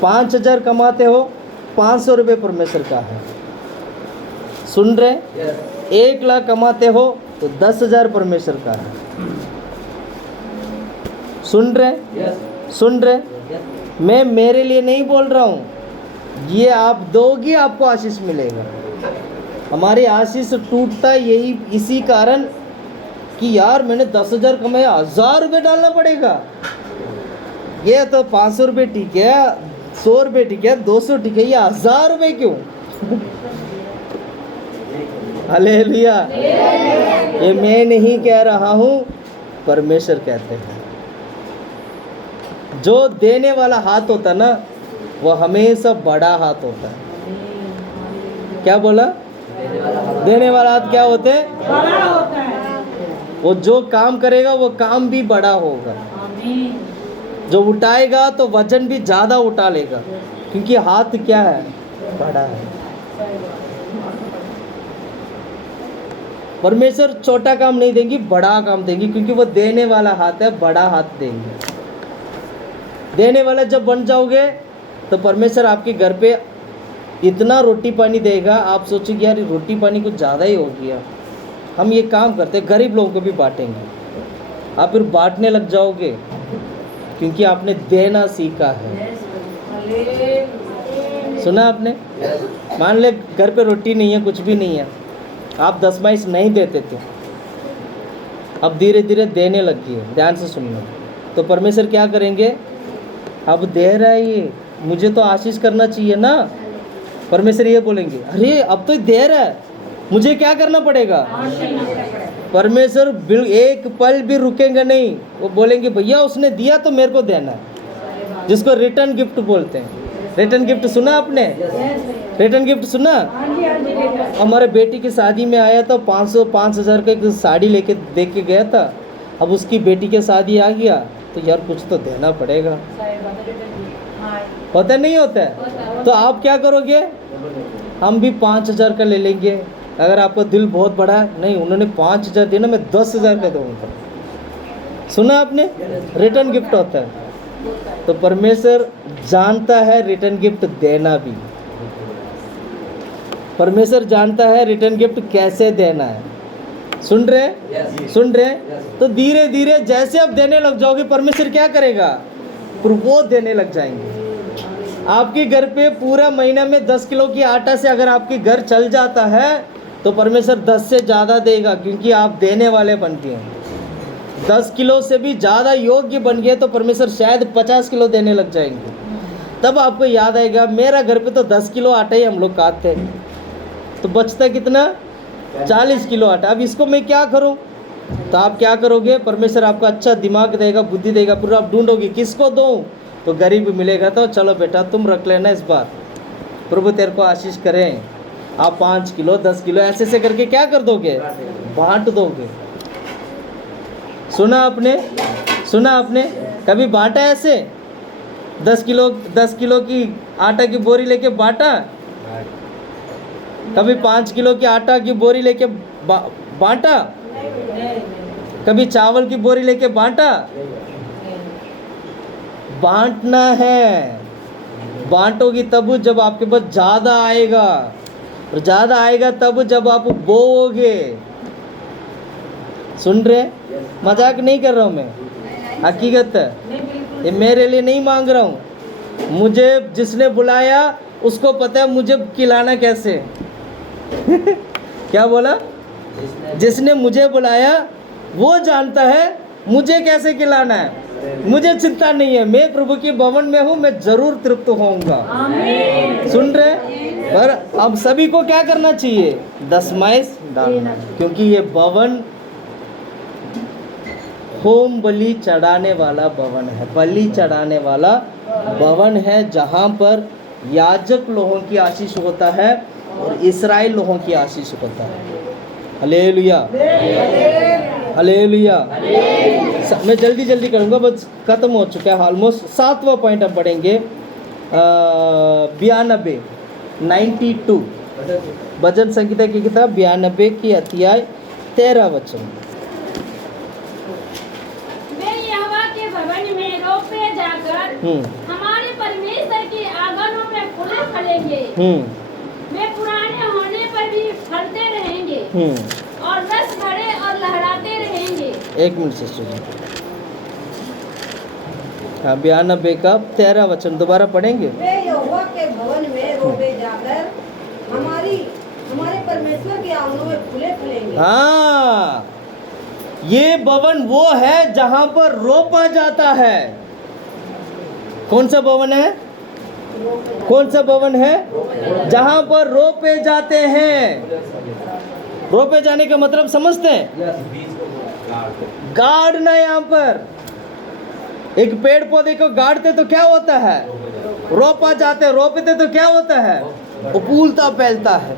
5,000 कमाते हो, 500 रुपये परमेश्वर का है। सुन रहे? 1 लाख कमाते हो तो 10,000 परमेश्वर का है। सुन रहे? सुन रहे? मैं मेरे लिए नहीं बोल रहा हूँ, ये आप दोगे आपको आशीष मिलेगा। हमारी आशीष टूटता यही इसी कारण कि यार मैंने 10,000 कमाया, 1,000 रुपये डालना पड़ेगा। ये तो 500 रुपये ठीक है, 100 रुपये ठीक है, 200 ठीक है, ये 1,000 रुपये क्यों? हालेलुया। ये मैं नहीं कह रहा हूँ, परमेश्वर कहते हैं। जो देने वाला हाथ होता है ना, वो हमेशा बड़ा हाथ होता है। क्या बोला? देने वाला हाथ क्या होते हैं? बड़ा होता है। वो जो काम करेगा वो काम भी बड़ा होगा। जो उठाएगा तो वजन भी ज़्यादा उठा लेगा, क्योंकि हाथ क्या है? बड़ा है। परमेश्वर छोटा काम नहीं देंगी, बड़ा काम देंगी, क्योंकि वो देने वाला हाथ है, बड़ा हाथ देंगे। देने वाला जब बन जाओगे तो परमेश्वर आपके घर पे इतना रोटी पानी देगा, आप सोचोगे यार रोटी पानी कुछ ज़्यादा ही हो गया। हम ये काम करते हैं, गरीब लोगों को भी बांटेंगे। आप फिर बांटने लग जाओगे, क्योंकि आपने देना सीखा है। सुना आपने? मान ले घर पे रोटी नहीं है, कुछ भी नहीं है, आप दशमाइश नहीं देते थे, अब धीरे धीरे देने लग गए। ध्यान से सुनना। तो परमेश्वर क्या करेंगे? अब दे रहा है ये, मुझे तो आशीष करना चाहिए ना। परमेश्वर ये बोलेंगे, अरे अब तो दे रहा है, मुझे क्या करना पड़ेगा? परमेश्वर एक पल भी रुकेंगे नहीं। वो बोलेंगे भैया उसने दिया तो मेरे को देना है, जिसको रिटर्न गिफ्ट बोलते हैं। रिटर्न गिफ्ट सुना आपने? रिटर्न गिफ्ट सुना? हमारे बेटी की शादी में आया था, 5,000 का एक साड़ी लेके दे के गया था। अब उसकी बेटी की शादी आ गया तो यार कुछ तो देना पड़ेगा। होता नहीं होता है? तो आप क्या करोगे? हम भी 5,000 का ले लेंगे। अगर आपका दिल बहुत बड़ा है, नहीं उन्होंने 5,000 दिया ना, मैं 10,000 का दूंगा। सुना आपने? रिटर्न गिफ्ट होता है। तो परमेश्वर जानता है रिटर्न गिफ्ट देना भी। परमेश्वर जानता है रिटर्न गिफ्ट कैसे देना है। सुन रहे Yes. सुन रहे तो धीरे धीरे जैसे आप देने लग जाओगे परमेश्वर क्या करेगा, फिर वो देने लग जाएंगे। आपके घर पे पूरा महीना में 10 किलो की आटा से अगर आपके घर चल जाता है तो परमेश्वर 10 से ज़्यादा देगा, क्योंकि आप देने वाले बनते हैं। 10 किलो से भी ज़्यादा योग्य बन गए तो परमेश्वर शायद 50 किलो देने लग जाएंगे। तब आपको याद आएगा मेरा घर पे तो 10 किलो आटा ही हम लोग काटते हैं, तो बचता कितना, 40 किलो आटा। अब इसको मैं क्या करूं, तो आप क्या करोगे, परमेश्वर आपको अच्छा दिमाग देगा, बुद्धि देगा, फिर आप ढूंढोगे किसको दूं, तो गरीब मिलेगा, तो चलो बेटा तुम रख लेना इस बार, प्रभु तेरे को आशीष करें। आप 5 किलो 10 किलो ऐसे ऐसे करके क्या कर दोगे, बांट दोगे। सुना आपने, सुना आपने कभी बांटा ऐसे 10 किलो की आटा की बोरी लेके बांटा, कभी 5 किलो की आटा की बोरी लेके बांटा, कभी चावल की बोरी लेके बांटा। बांटना है, बांटोगी तब जब आपके पास ज़्यादा आएगा, और ज़्यादा आएगा तब जब आप बोओगे। सुन रहे, मजाक नहीं कर रहा हूँ मैं, हकीकत है, ये मेरे लिए नहीं मांग रहा हूँ। मुझे जिसने बुलाया उसको पता है मुझे खिलाना कैसे क्या बोला, जिसने मुझे बुलाया वो जानता है मुझे कैसे खिलाना है। मुझे चिंता नहीं है, मैं प्रभु के भवन में हूँ, मैं जरूर तृप्त होऊंगा। सुन रहे, पर अब सभी को क्या करना चाहिए, दशमाइश डालना, क्योंकि ये भवन होम बलि चढ़ाने वाला भवन है, बलि चढ़ाने वाला भवन है, जहाँ पर याजक लोगों की आशीष होता है और इस्राएल लोगों की आशीष होता है। Hallelujah, hallelujah. मैं जल्दी जल्दी करूँगा, बस खत्म हो चुका है ऑलमोस्ट। 7वां पॉइंट हम पढ़ेंगे, 92 92 भजन संगीता की किताब 92 की अध्याय 13 वचन। वे यहोवा के भवन में रोपे जाकर हमारे परमेश्वर के आंगनों में फूले फलेंगे। वे पुराने होने पर भी फलते रहेंगे और रस भरे और लहराते रहेंगे। एक मिनट से सुनिए, हाँ 92 का 13 वचन दोबारा पढ़ेंगे। वे यहोवा के भवन में रोपे जाकर हमारे परमेश्वर के आंगनों में फूले फलेंगे। हाँ, ये भवन वो है जहां पर रोपा जाता है। कौन सा भवन है, कौन सा भवन है, जहां पर रोपे जाते हैं। रोपे जाने का मतलब समझते हैं, गाड़ना। यहाँ पर एक पेड़ पौधे को गाड़ते तो क्या होता है, रोपा जाते, रोपते तो क्या होता है, वो फूलता फैलता है।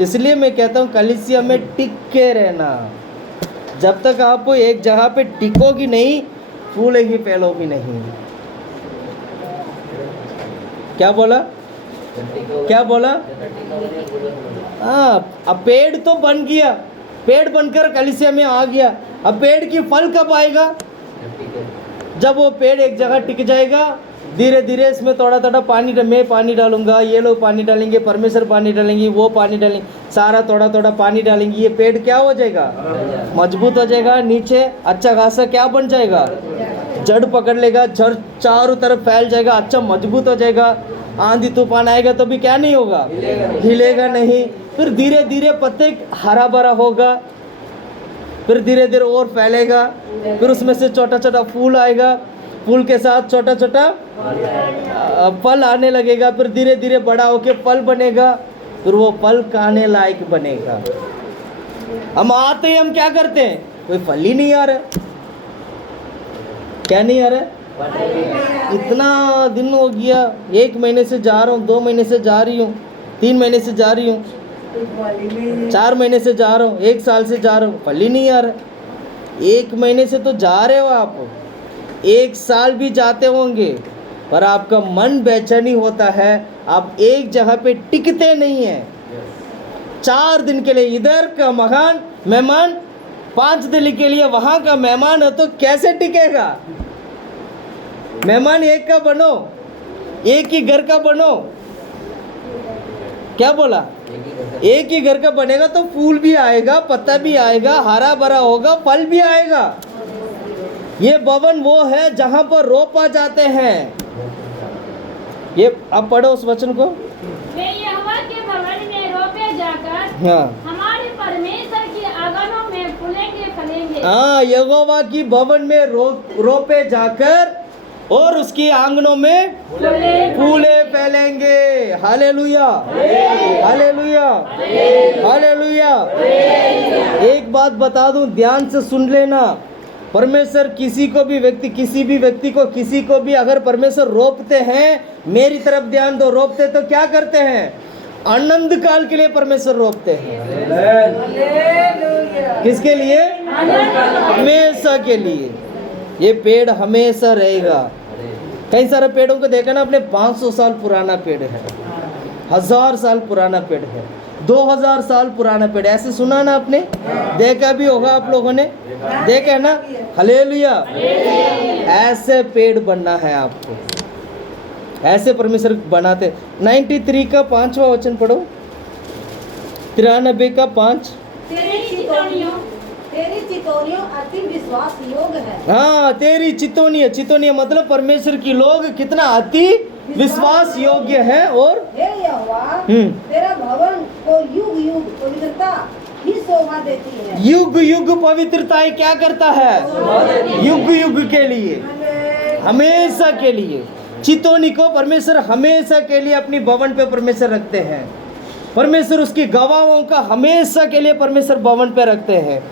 इसलिए मैं कहता हूँ कलीसिया में टिक के रहना। जब तक आप एक जगह पे टिकोगी नहीं, फूलेगी फैलोगी नहीं। क्या बोला, क्या बोला, हाँ, अब पेड़ तो बन गया, पेड़ बनकर कलीसिया में आ गया। अब पेड़ की फल कब आएगा, जब वो पेड़ एक जगह टिक जाएगा। धीरे धीरे इसमें थोड़ा थोड़ा पानी, मैं पानी डालूंगा, ये लोग पानी डालेंगे, परमेश्वर पानी डालेंगे, वो पानी डालेंगे, सारा थोड़ा थोड़ा पानी डालेंगे। ये पेड़ क्या हो जाएगा, मजबूत हो जाएगा। नीचे अच्छा खासा क्या बन जाएगा, जड़ पकड़ लेगा, जड़ चारों तरफ फैल जाएगा, अच्छा मजबूत हो जाएगा। आंधी तूफान आएगा तो भी क्या नहीं होगा, हिलेगा नहीं। फिर धीरे धीरे पत्ते हरा भरा होगा, फिर धीरे धीरे और फैलेगा, फिर उसमें से छोटा छोटा फूल आएगा, फूल के साथ छोटा छोटा फल आने लगेगा, फिर धीरे धीरे बड़ा होके फल बनेगा, फिर वो फल खाने लायक बनेगा। हम आते ही हम क्या करते हैं, कोई फल ही नहीं आ रहा, क्या नहीं आ रहा, इतना दिन हो गया, 1 महीने से जा रहा हूँ, 2 महीने से जा रही हूँ, 3 महीने से जा रही हूँ, 4 महीने से जा रहा हूँ, 1 साल से जा रहा हूँ, फल ही नहीं आ रहा। 1 महीने से तो जा रहे हो आप, 1 साल भी जाते होंगे, पर आपका मन बेचैनी होता है, आप एक जगह पे टिकते नहीं हैं। 4 दिन के लिए इधर का महान मेहमान, 5 दिन के लिए वहाँ का मेहमान है, तो कैसे टिकेगा। मेहमान एक का बनो, एक ही घर का बनो। क्या बोला? एक ही घर का बनेगा तो फूल भी आएगा, पत्ता भी आएगा, हरा भरा होगा, फल भी आएगा। ये भवन वो है जहां पर रोपा जाते हैं। ये अब पढ़ो उस वचन को। वे यहोवा के भवन में रोपे जाकर हाँ हमारे परमेश्वर की आंगनों में फूलेंगे फलेंगे। हाँ, यहोवा की भवन में रोपे जाकर और उसकी आंगनों में फूले फैलेंगे। Hallelujah, hallelujah, hallelujah. एक बात बता दूं, ध्यान से सुन लेना। परमेश्वर किसी भी व्यक्ति को किसी को भी अगर परमेश्वर रोपते हैं, मेरी तरफ ध्यान दो, रोपते तो क्या करते हैं? आनंद काल के लिए परमेश्वर रोपते हैं। किसके लिए? हमेशा के लिए। ये पेड़ हमेशा रहेगा। कई सारे पेड़ों को देखा ना आपने, 500 साल पुराना पेड़ है, 1000 साल पुराना पेड़ है, 2000 साल पुराना पेड़, ऐसे सुना ना आपने? देखा भी होगा आप लोगों ने, देखा है ना? हालेलुया। ऐसे पेड़ बनना है आपको, ऐसे परमेश्वर बनाते। 93 का 5वां वचन पढ़ो, 93 का 5। तेरी चितौनियों अति विश्वास योग्य है। हाँ, तेरी चितौनियां मतलब परमेश्वर की लोग कितना अति विश्वास योग्य है। और हे यहोवा, तेरा भवन को युग युग पवित्रता ही शोभा देती है। युग युग पवित्रता क्या करता है? युग युग के लिए, हमेशा के लिए। चितौनी को परमेश्वर हमेशा के लिए अपनी भवन पे परमेश्वर रखते हैं। परमेश्वर उसकी गवाहों का हमेशा के लिए परमेश्वर भवन पे रखते हैं।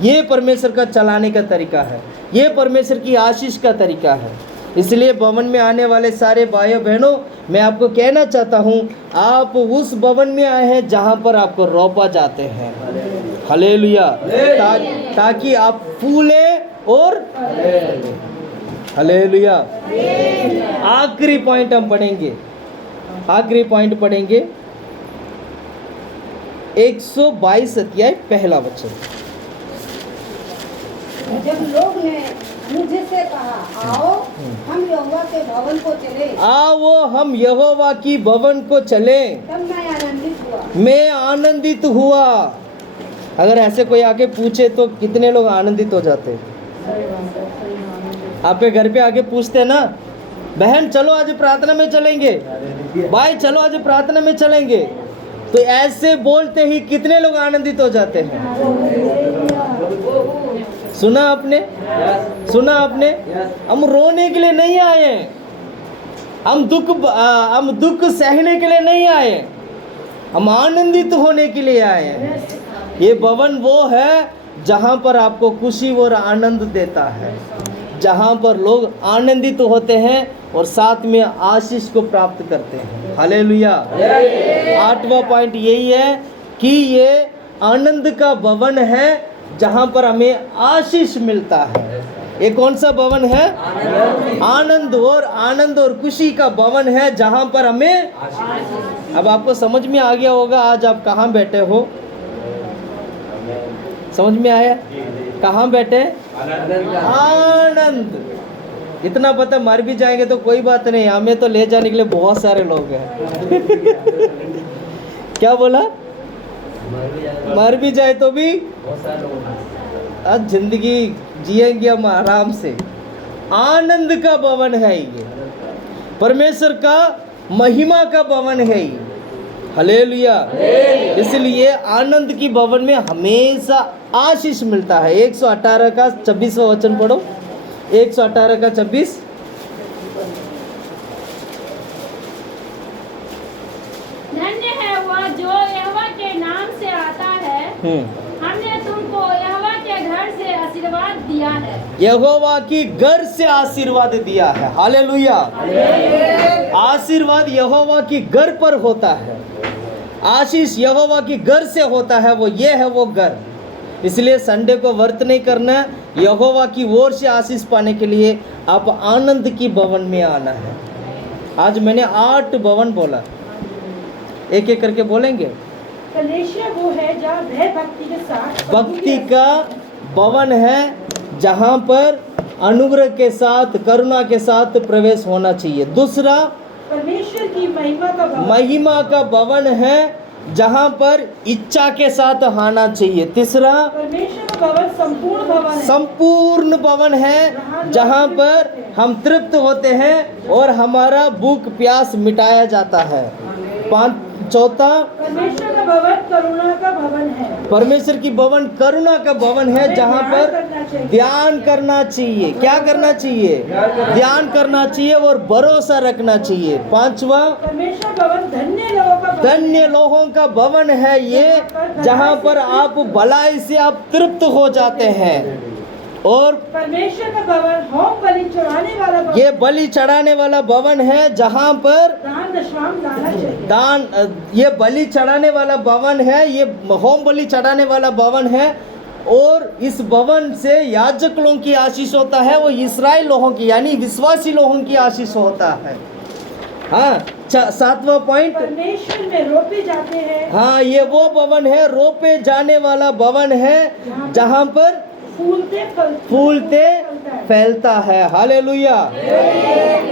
ये परमेश्वर का चलाने का तरीका है, ये परमेश्वर की आशीष का तरीका है। इसलिए भवन में आने वाले सारे भाइयों बहनों, मैं आपको कहना चाहता हूँ, आप उस भवन में आए हैं जहाँ पर आपको रोपा जाते हैं। हालेलुया। ताकि आप फूले और हालेलुया। आखिरी पॉइंट हम पढ़ेंगे, आखिरी पॉइंट पढ़ेंगे 122 अध्याय पहला वचन। जब लोग ने मुझे से कहा, आओ हम यहोवा के भवन को चले, आओ हम यहोवा की भवन को चले, तब मैं आनंदित हुआ। मैं आनंदित हुआ। अगर ऐसे कोई आके पूछे तो कितने लोग आनंदित हो जाते हैं? आपके घर पे आके पूछते ना, बहन चलो आज प्रार्थना में चलेंगे, भाई चलो आज प्रार्थना में चलेंगे, तो ऐसे बोलते ही कितने लोग आनंदित हो जाते हैं? सुना आपने? सुना आपने? हम रोने के लिए नहीं आए हैं, हम दुख सहने के लिए नहीं आए, हम आनंदित होने के लिए आए हैं। ये भवन वो है जहाँ पर आपको खुशी और आनंद देता है, जहाँ पर लोग आनंदित होते हैं और साथ में आशीष को प्राप्त करते हैं। हालेलुया। 8वां पॉइंट यही है कि ये आनंद का भवन है जहाँ पर हमें आशीष मिलता है। ये कौन सा भवन है? आनंद और खुशी का भवन है जहाँ पर हमें। अब आपको समझ में आ गया होगा आज आप कहाँ बैठे हो। समझ में आया? कहाँ बैठे? आनंद। इतना पता मर भी जाएंगे तो कोई बात नहीं, हमें तो ले जाने के लिए बहुत सारे लोग हैं। क्या बोला? मर भी जाए तो भी आज जिंदगी जिएंगे हम आराम से। आनंद का भवन है ये, परमेश्वर का महिमा का भवन है ये। हालेलुया। इसलिए आनंद की भवन में हमेशा आशीष मिलता है। 118 का 26वां वचन पढ़ो, 118 का 26। धन्य है वह जो यहोवा के नाम से आता है। हमने तुमको यहोवा के घर से आशीर्वाद दिया है। यहोवा की घर से आशीर्वाद दिया है। हालेलुया। आशीर्वाद यहोवा की घर पर होता है, आशीष यहोवा की घर से होता है। वो ये है वो घर। इसलिए संडे को व्रत नहीं करना, यहोवा की ओर से आशीष पाने के लिए आप आनंद की भवन में आना है। आज मैंने 8 भवन बोला, एक एक करके बोलेंगे। कलेशिया वो है जहाँ भय भक्ति के साथ भक्ति का भवन है जहाँ पर अनुग्रह के साथ, करुणा के साथ प्रवेश होना चाहिए। दूसरा, परमेश्वर की महिमा का भवन महिमा का भवन है जहां पर इच्छा के साथ आना चाहिए। तीसरा, परमेश्वर का भवन संपूर्ण भवन है संपूर्ण भवन है जहां पर हम तृप्त होते हैं और हमारा भूख प्यास मिटाया जाता है। चौथा, परमेश्वर का भवन करुणा का भवन है परमेश्वर की भवन करुणा का भवन है जहां पर ध्यान करना चाहिए। क्या करना चाहिए? ध्यान करना चाहिए और भरोसा रखना चाहिए। पांचवा, परमेश्वर भवन धन्य लोगों का भवन धन्य लोगों का भवन है ये जहां पर आप भलाई से आप तृप्त हो जाते हैं। और परमेश्वर का भवन होम बलि चढ़ाने वाला भवन ये बलि चढ़ाने वाला भवन है जहां पर दान दशमांश डालना चाहिए। दान, ये बलि चढ़ाने वाला भवन है, ये होम बलि चढ़ाने वाला भवन है। और इस भवन से याजक लोगों की आशीष होता है, वो इस्राएल लोगों की यानी विश्वासी लोगों की आशीष होता है। हाँ, सातवां पॉइंट, परमेश्वर में रोपे जाते हैं हाँ ये वो भवन है, रोपे जाने वाला भवन है जहां पर फूलते फैलता है। हालेलुया।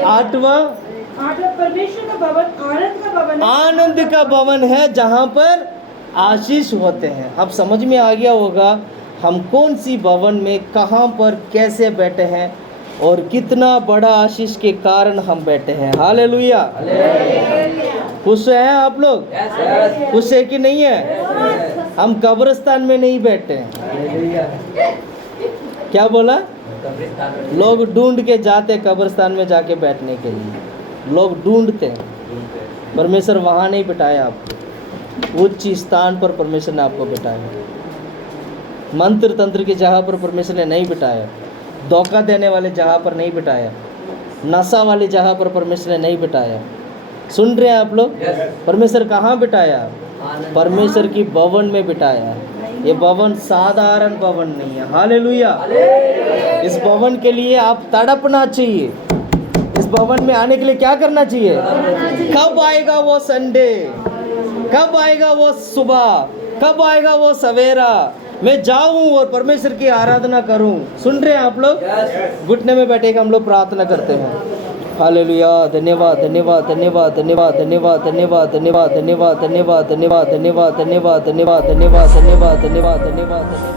आठवां, परमेश्वर का भवन आनंद का भवन है। आनंद का भवन है जहां पर आशीष होते हैं। अब समझ में आ गया होगा हम कौन सी भवन में कहां पर कैसे बैठे हैं और कितना बड़ा आशीष के कारण हम बैठे हैं। हालेलुया। खुश हैं आप लोग? खुश है कि नहीं है? हम कब्रिस्तान में नहीं बैठे हैं। क्या बोला? लोग ढूंढ के जाते कब्रिस्तान में जाके बैठने के लिए, लोग ढूंढते हैं। परमेश्वर वहाँ नहीं बिठाया आपको, उच्च स्थान पर परमेश्वर ने आपको बिठाया। मंत्र तंत्र की जगह पर परमेश्वर ने नहीं बिठाया, धोखा देने वाले जगह पर नहीं बिठाया, नशा वाली जगह पर परमेश्वर ने नहीं बिठाया। सुन रहे हैं आप लोग? परमेश्वर कहाँ बिठाया? परमेश्वर की भवन में बिठाया। ये भवन साधारण भवन नहीं है। हालेलुया। इस भवन के लिए आप तड़पना चाहिए। इस भवन में आने के लिए क्या करना चाहिए? कब आएगा वो संडे? कब आएगा वो सुबह? कब आएगा वो सवेरा? मैं जाऊं और परमेश्वर की आराधना करूं। सुन रहे हैं आप लोग? घुटने में बैठे हम लोग प्रार्थना करते हैं। हालेलुया। धन्यवाद धन्यवाद धन्यवाद धन्यवाद धन्यवाद धन्यवाद धन्यवाद धन्यवाद धन्यवाद धन्यवाद धन्यवाद धन्यवाद धन्यवाद धन्यवाद धन्यवाद धन्यवाद धन्यवाद।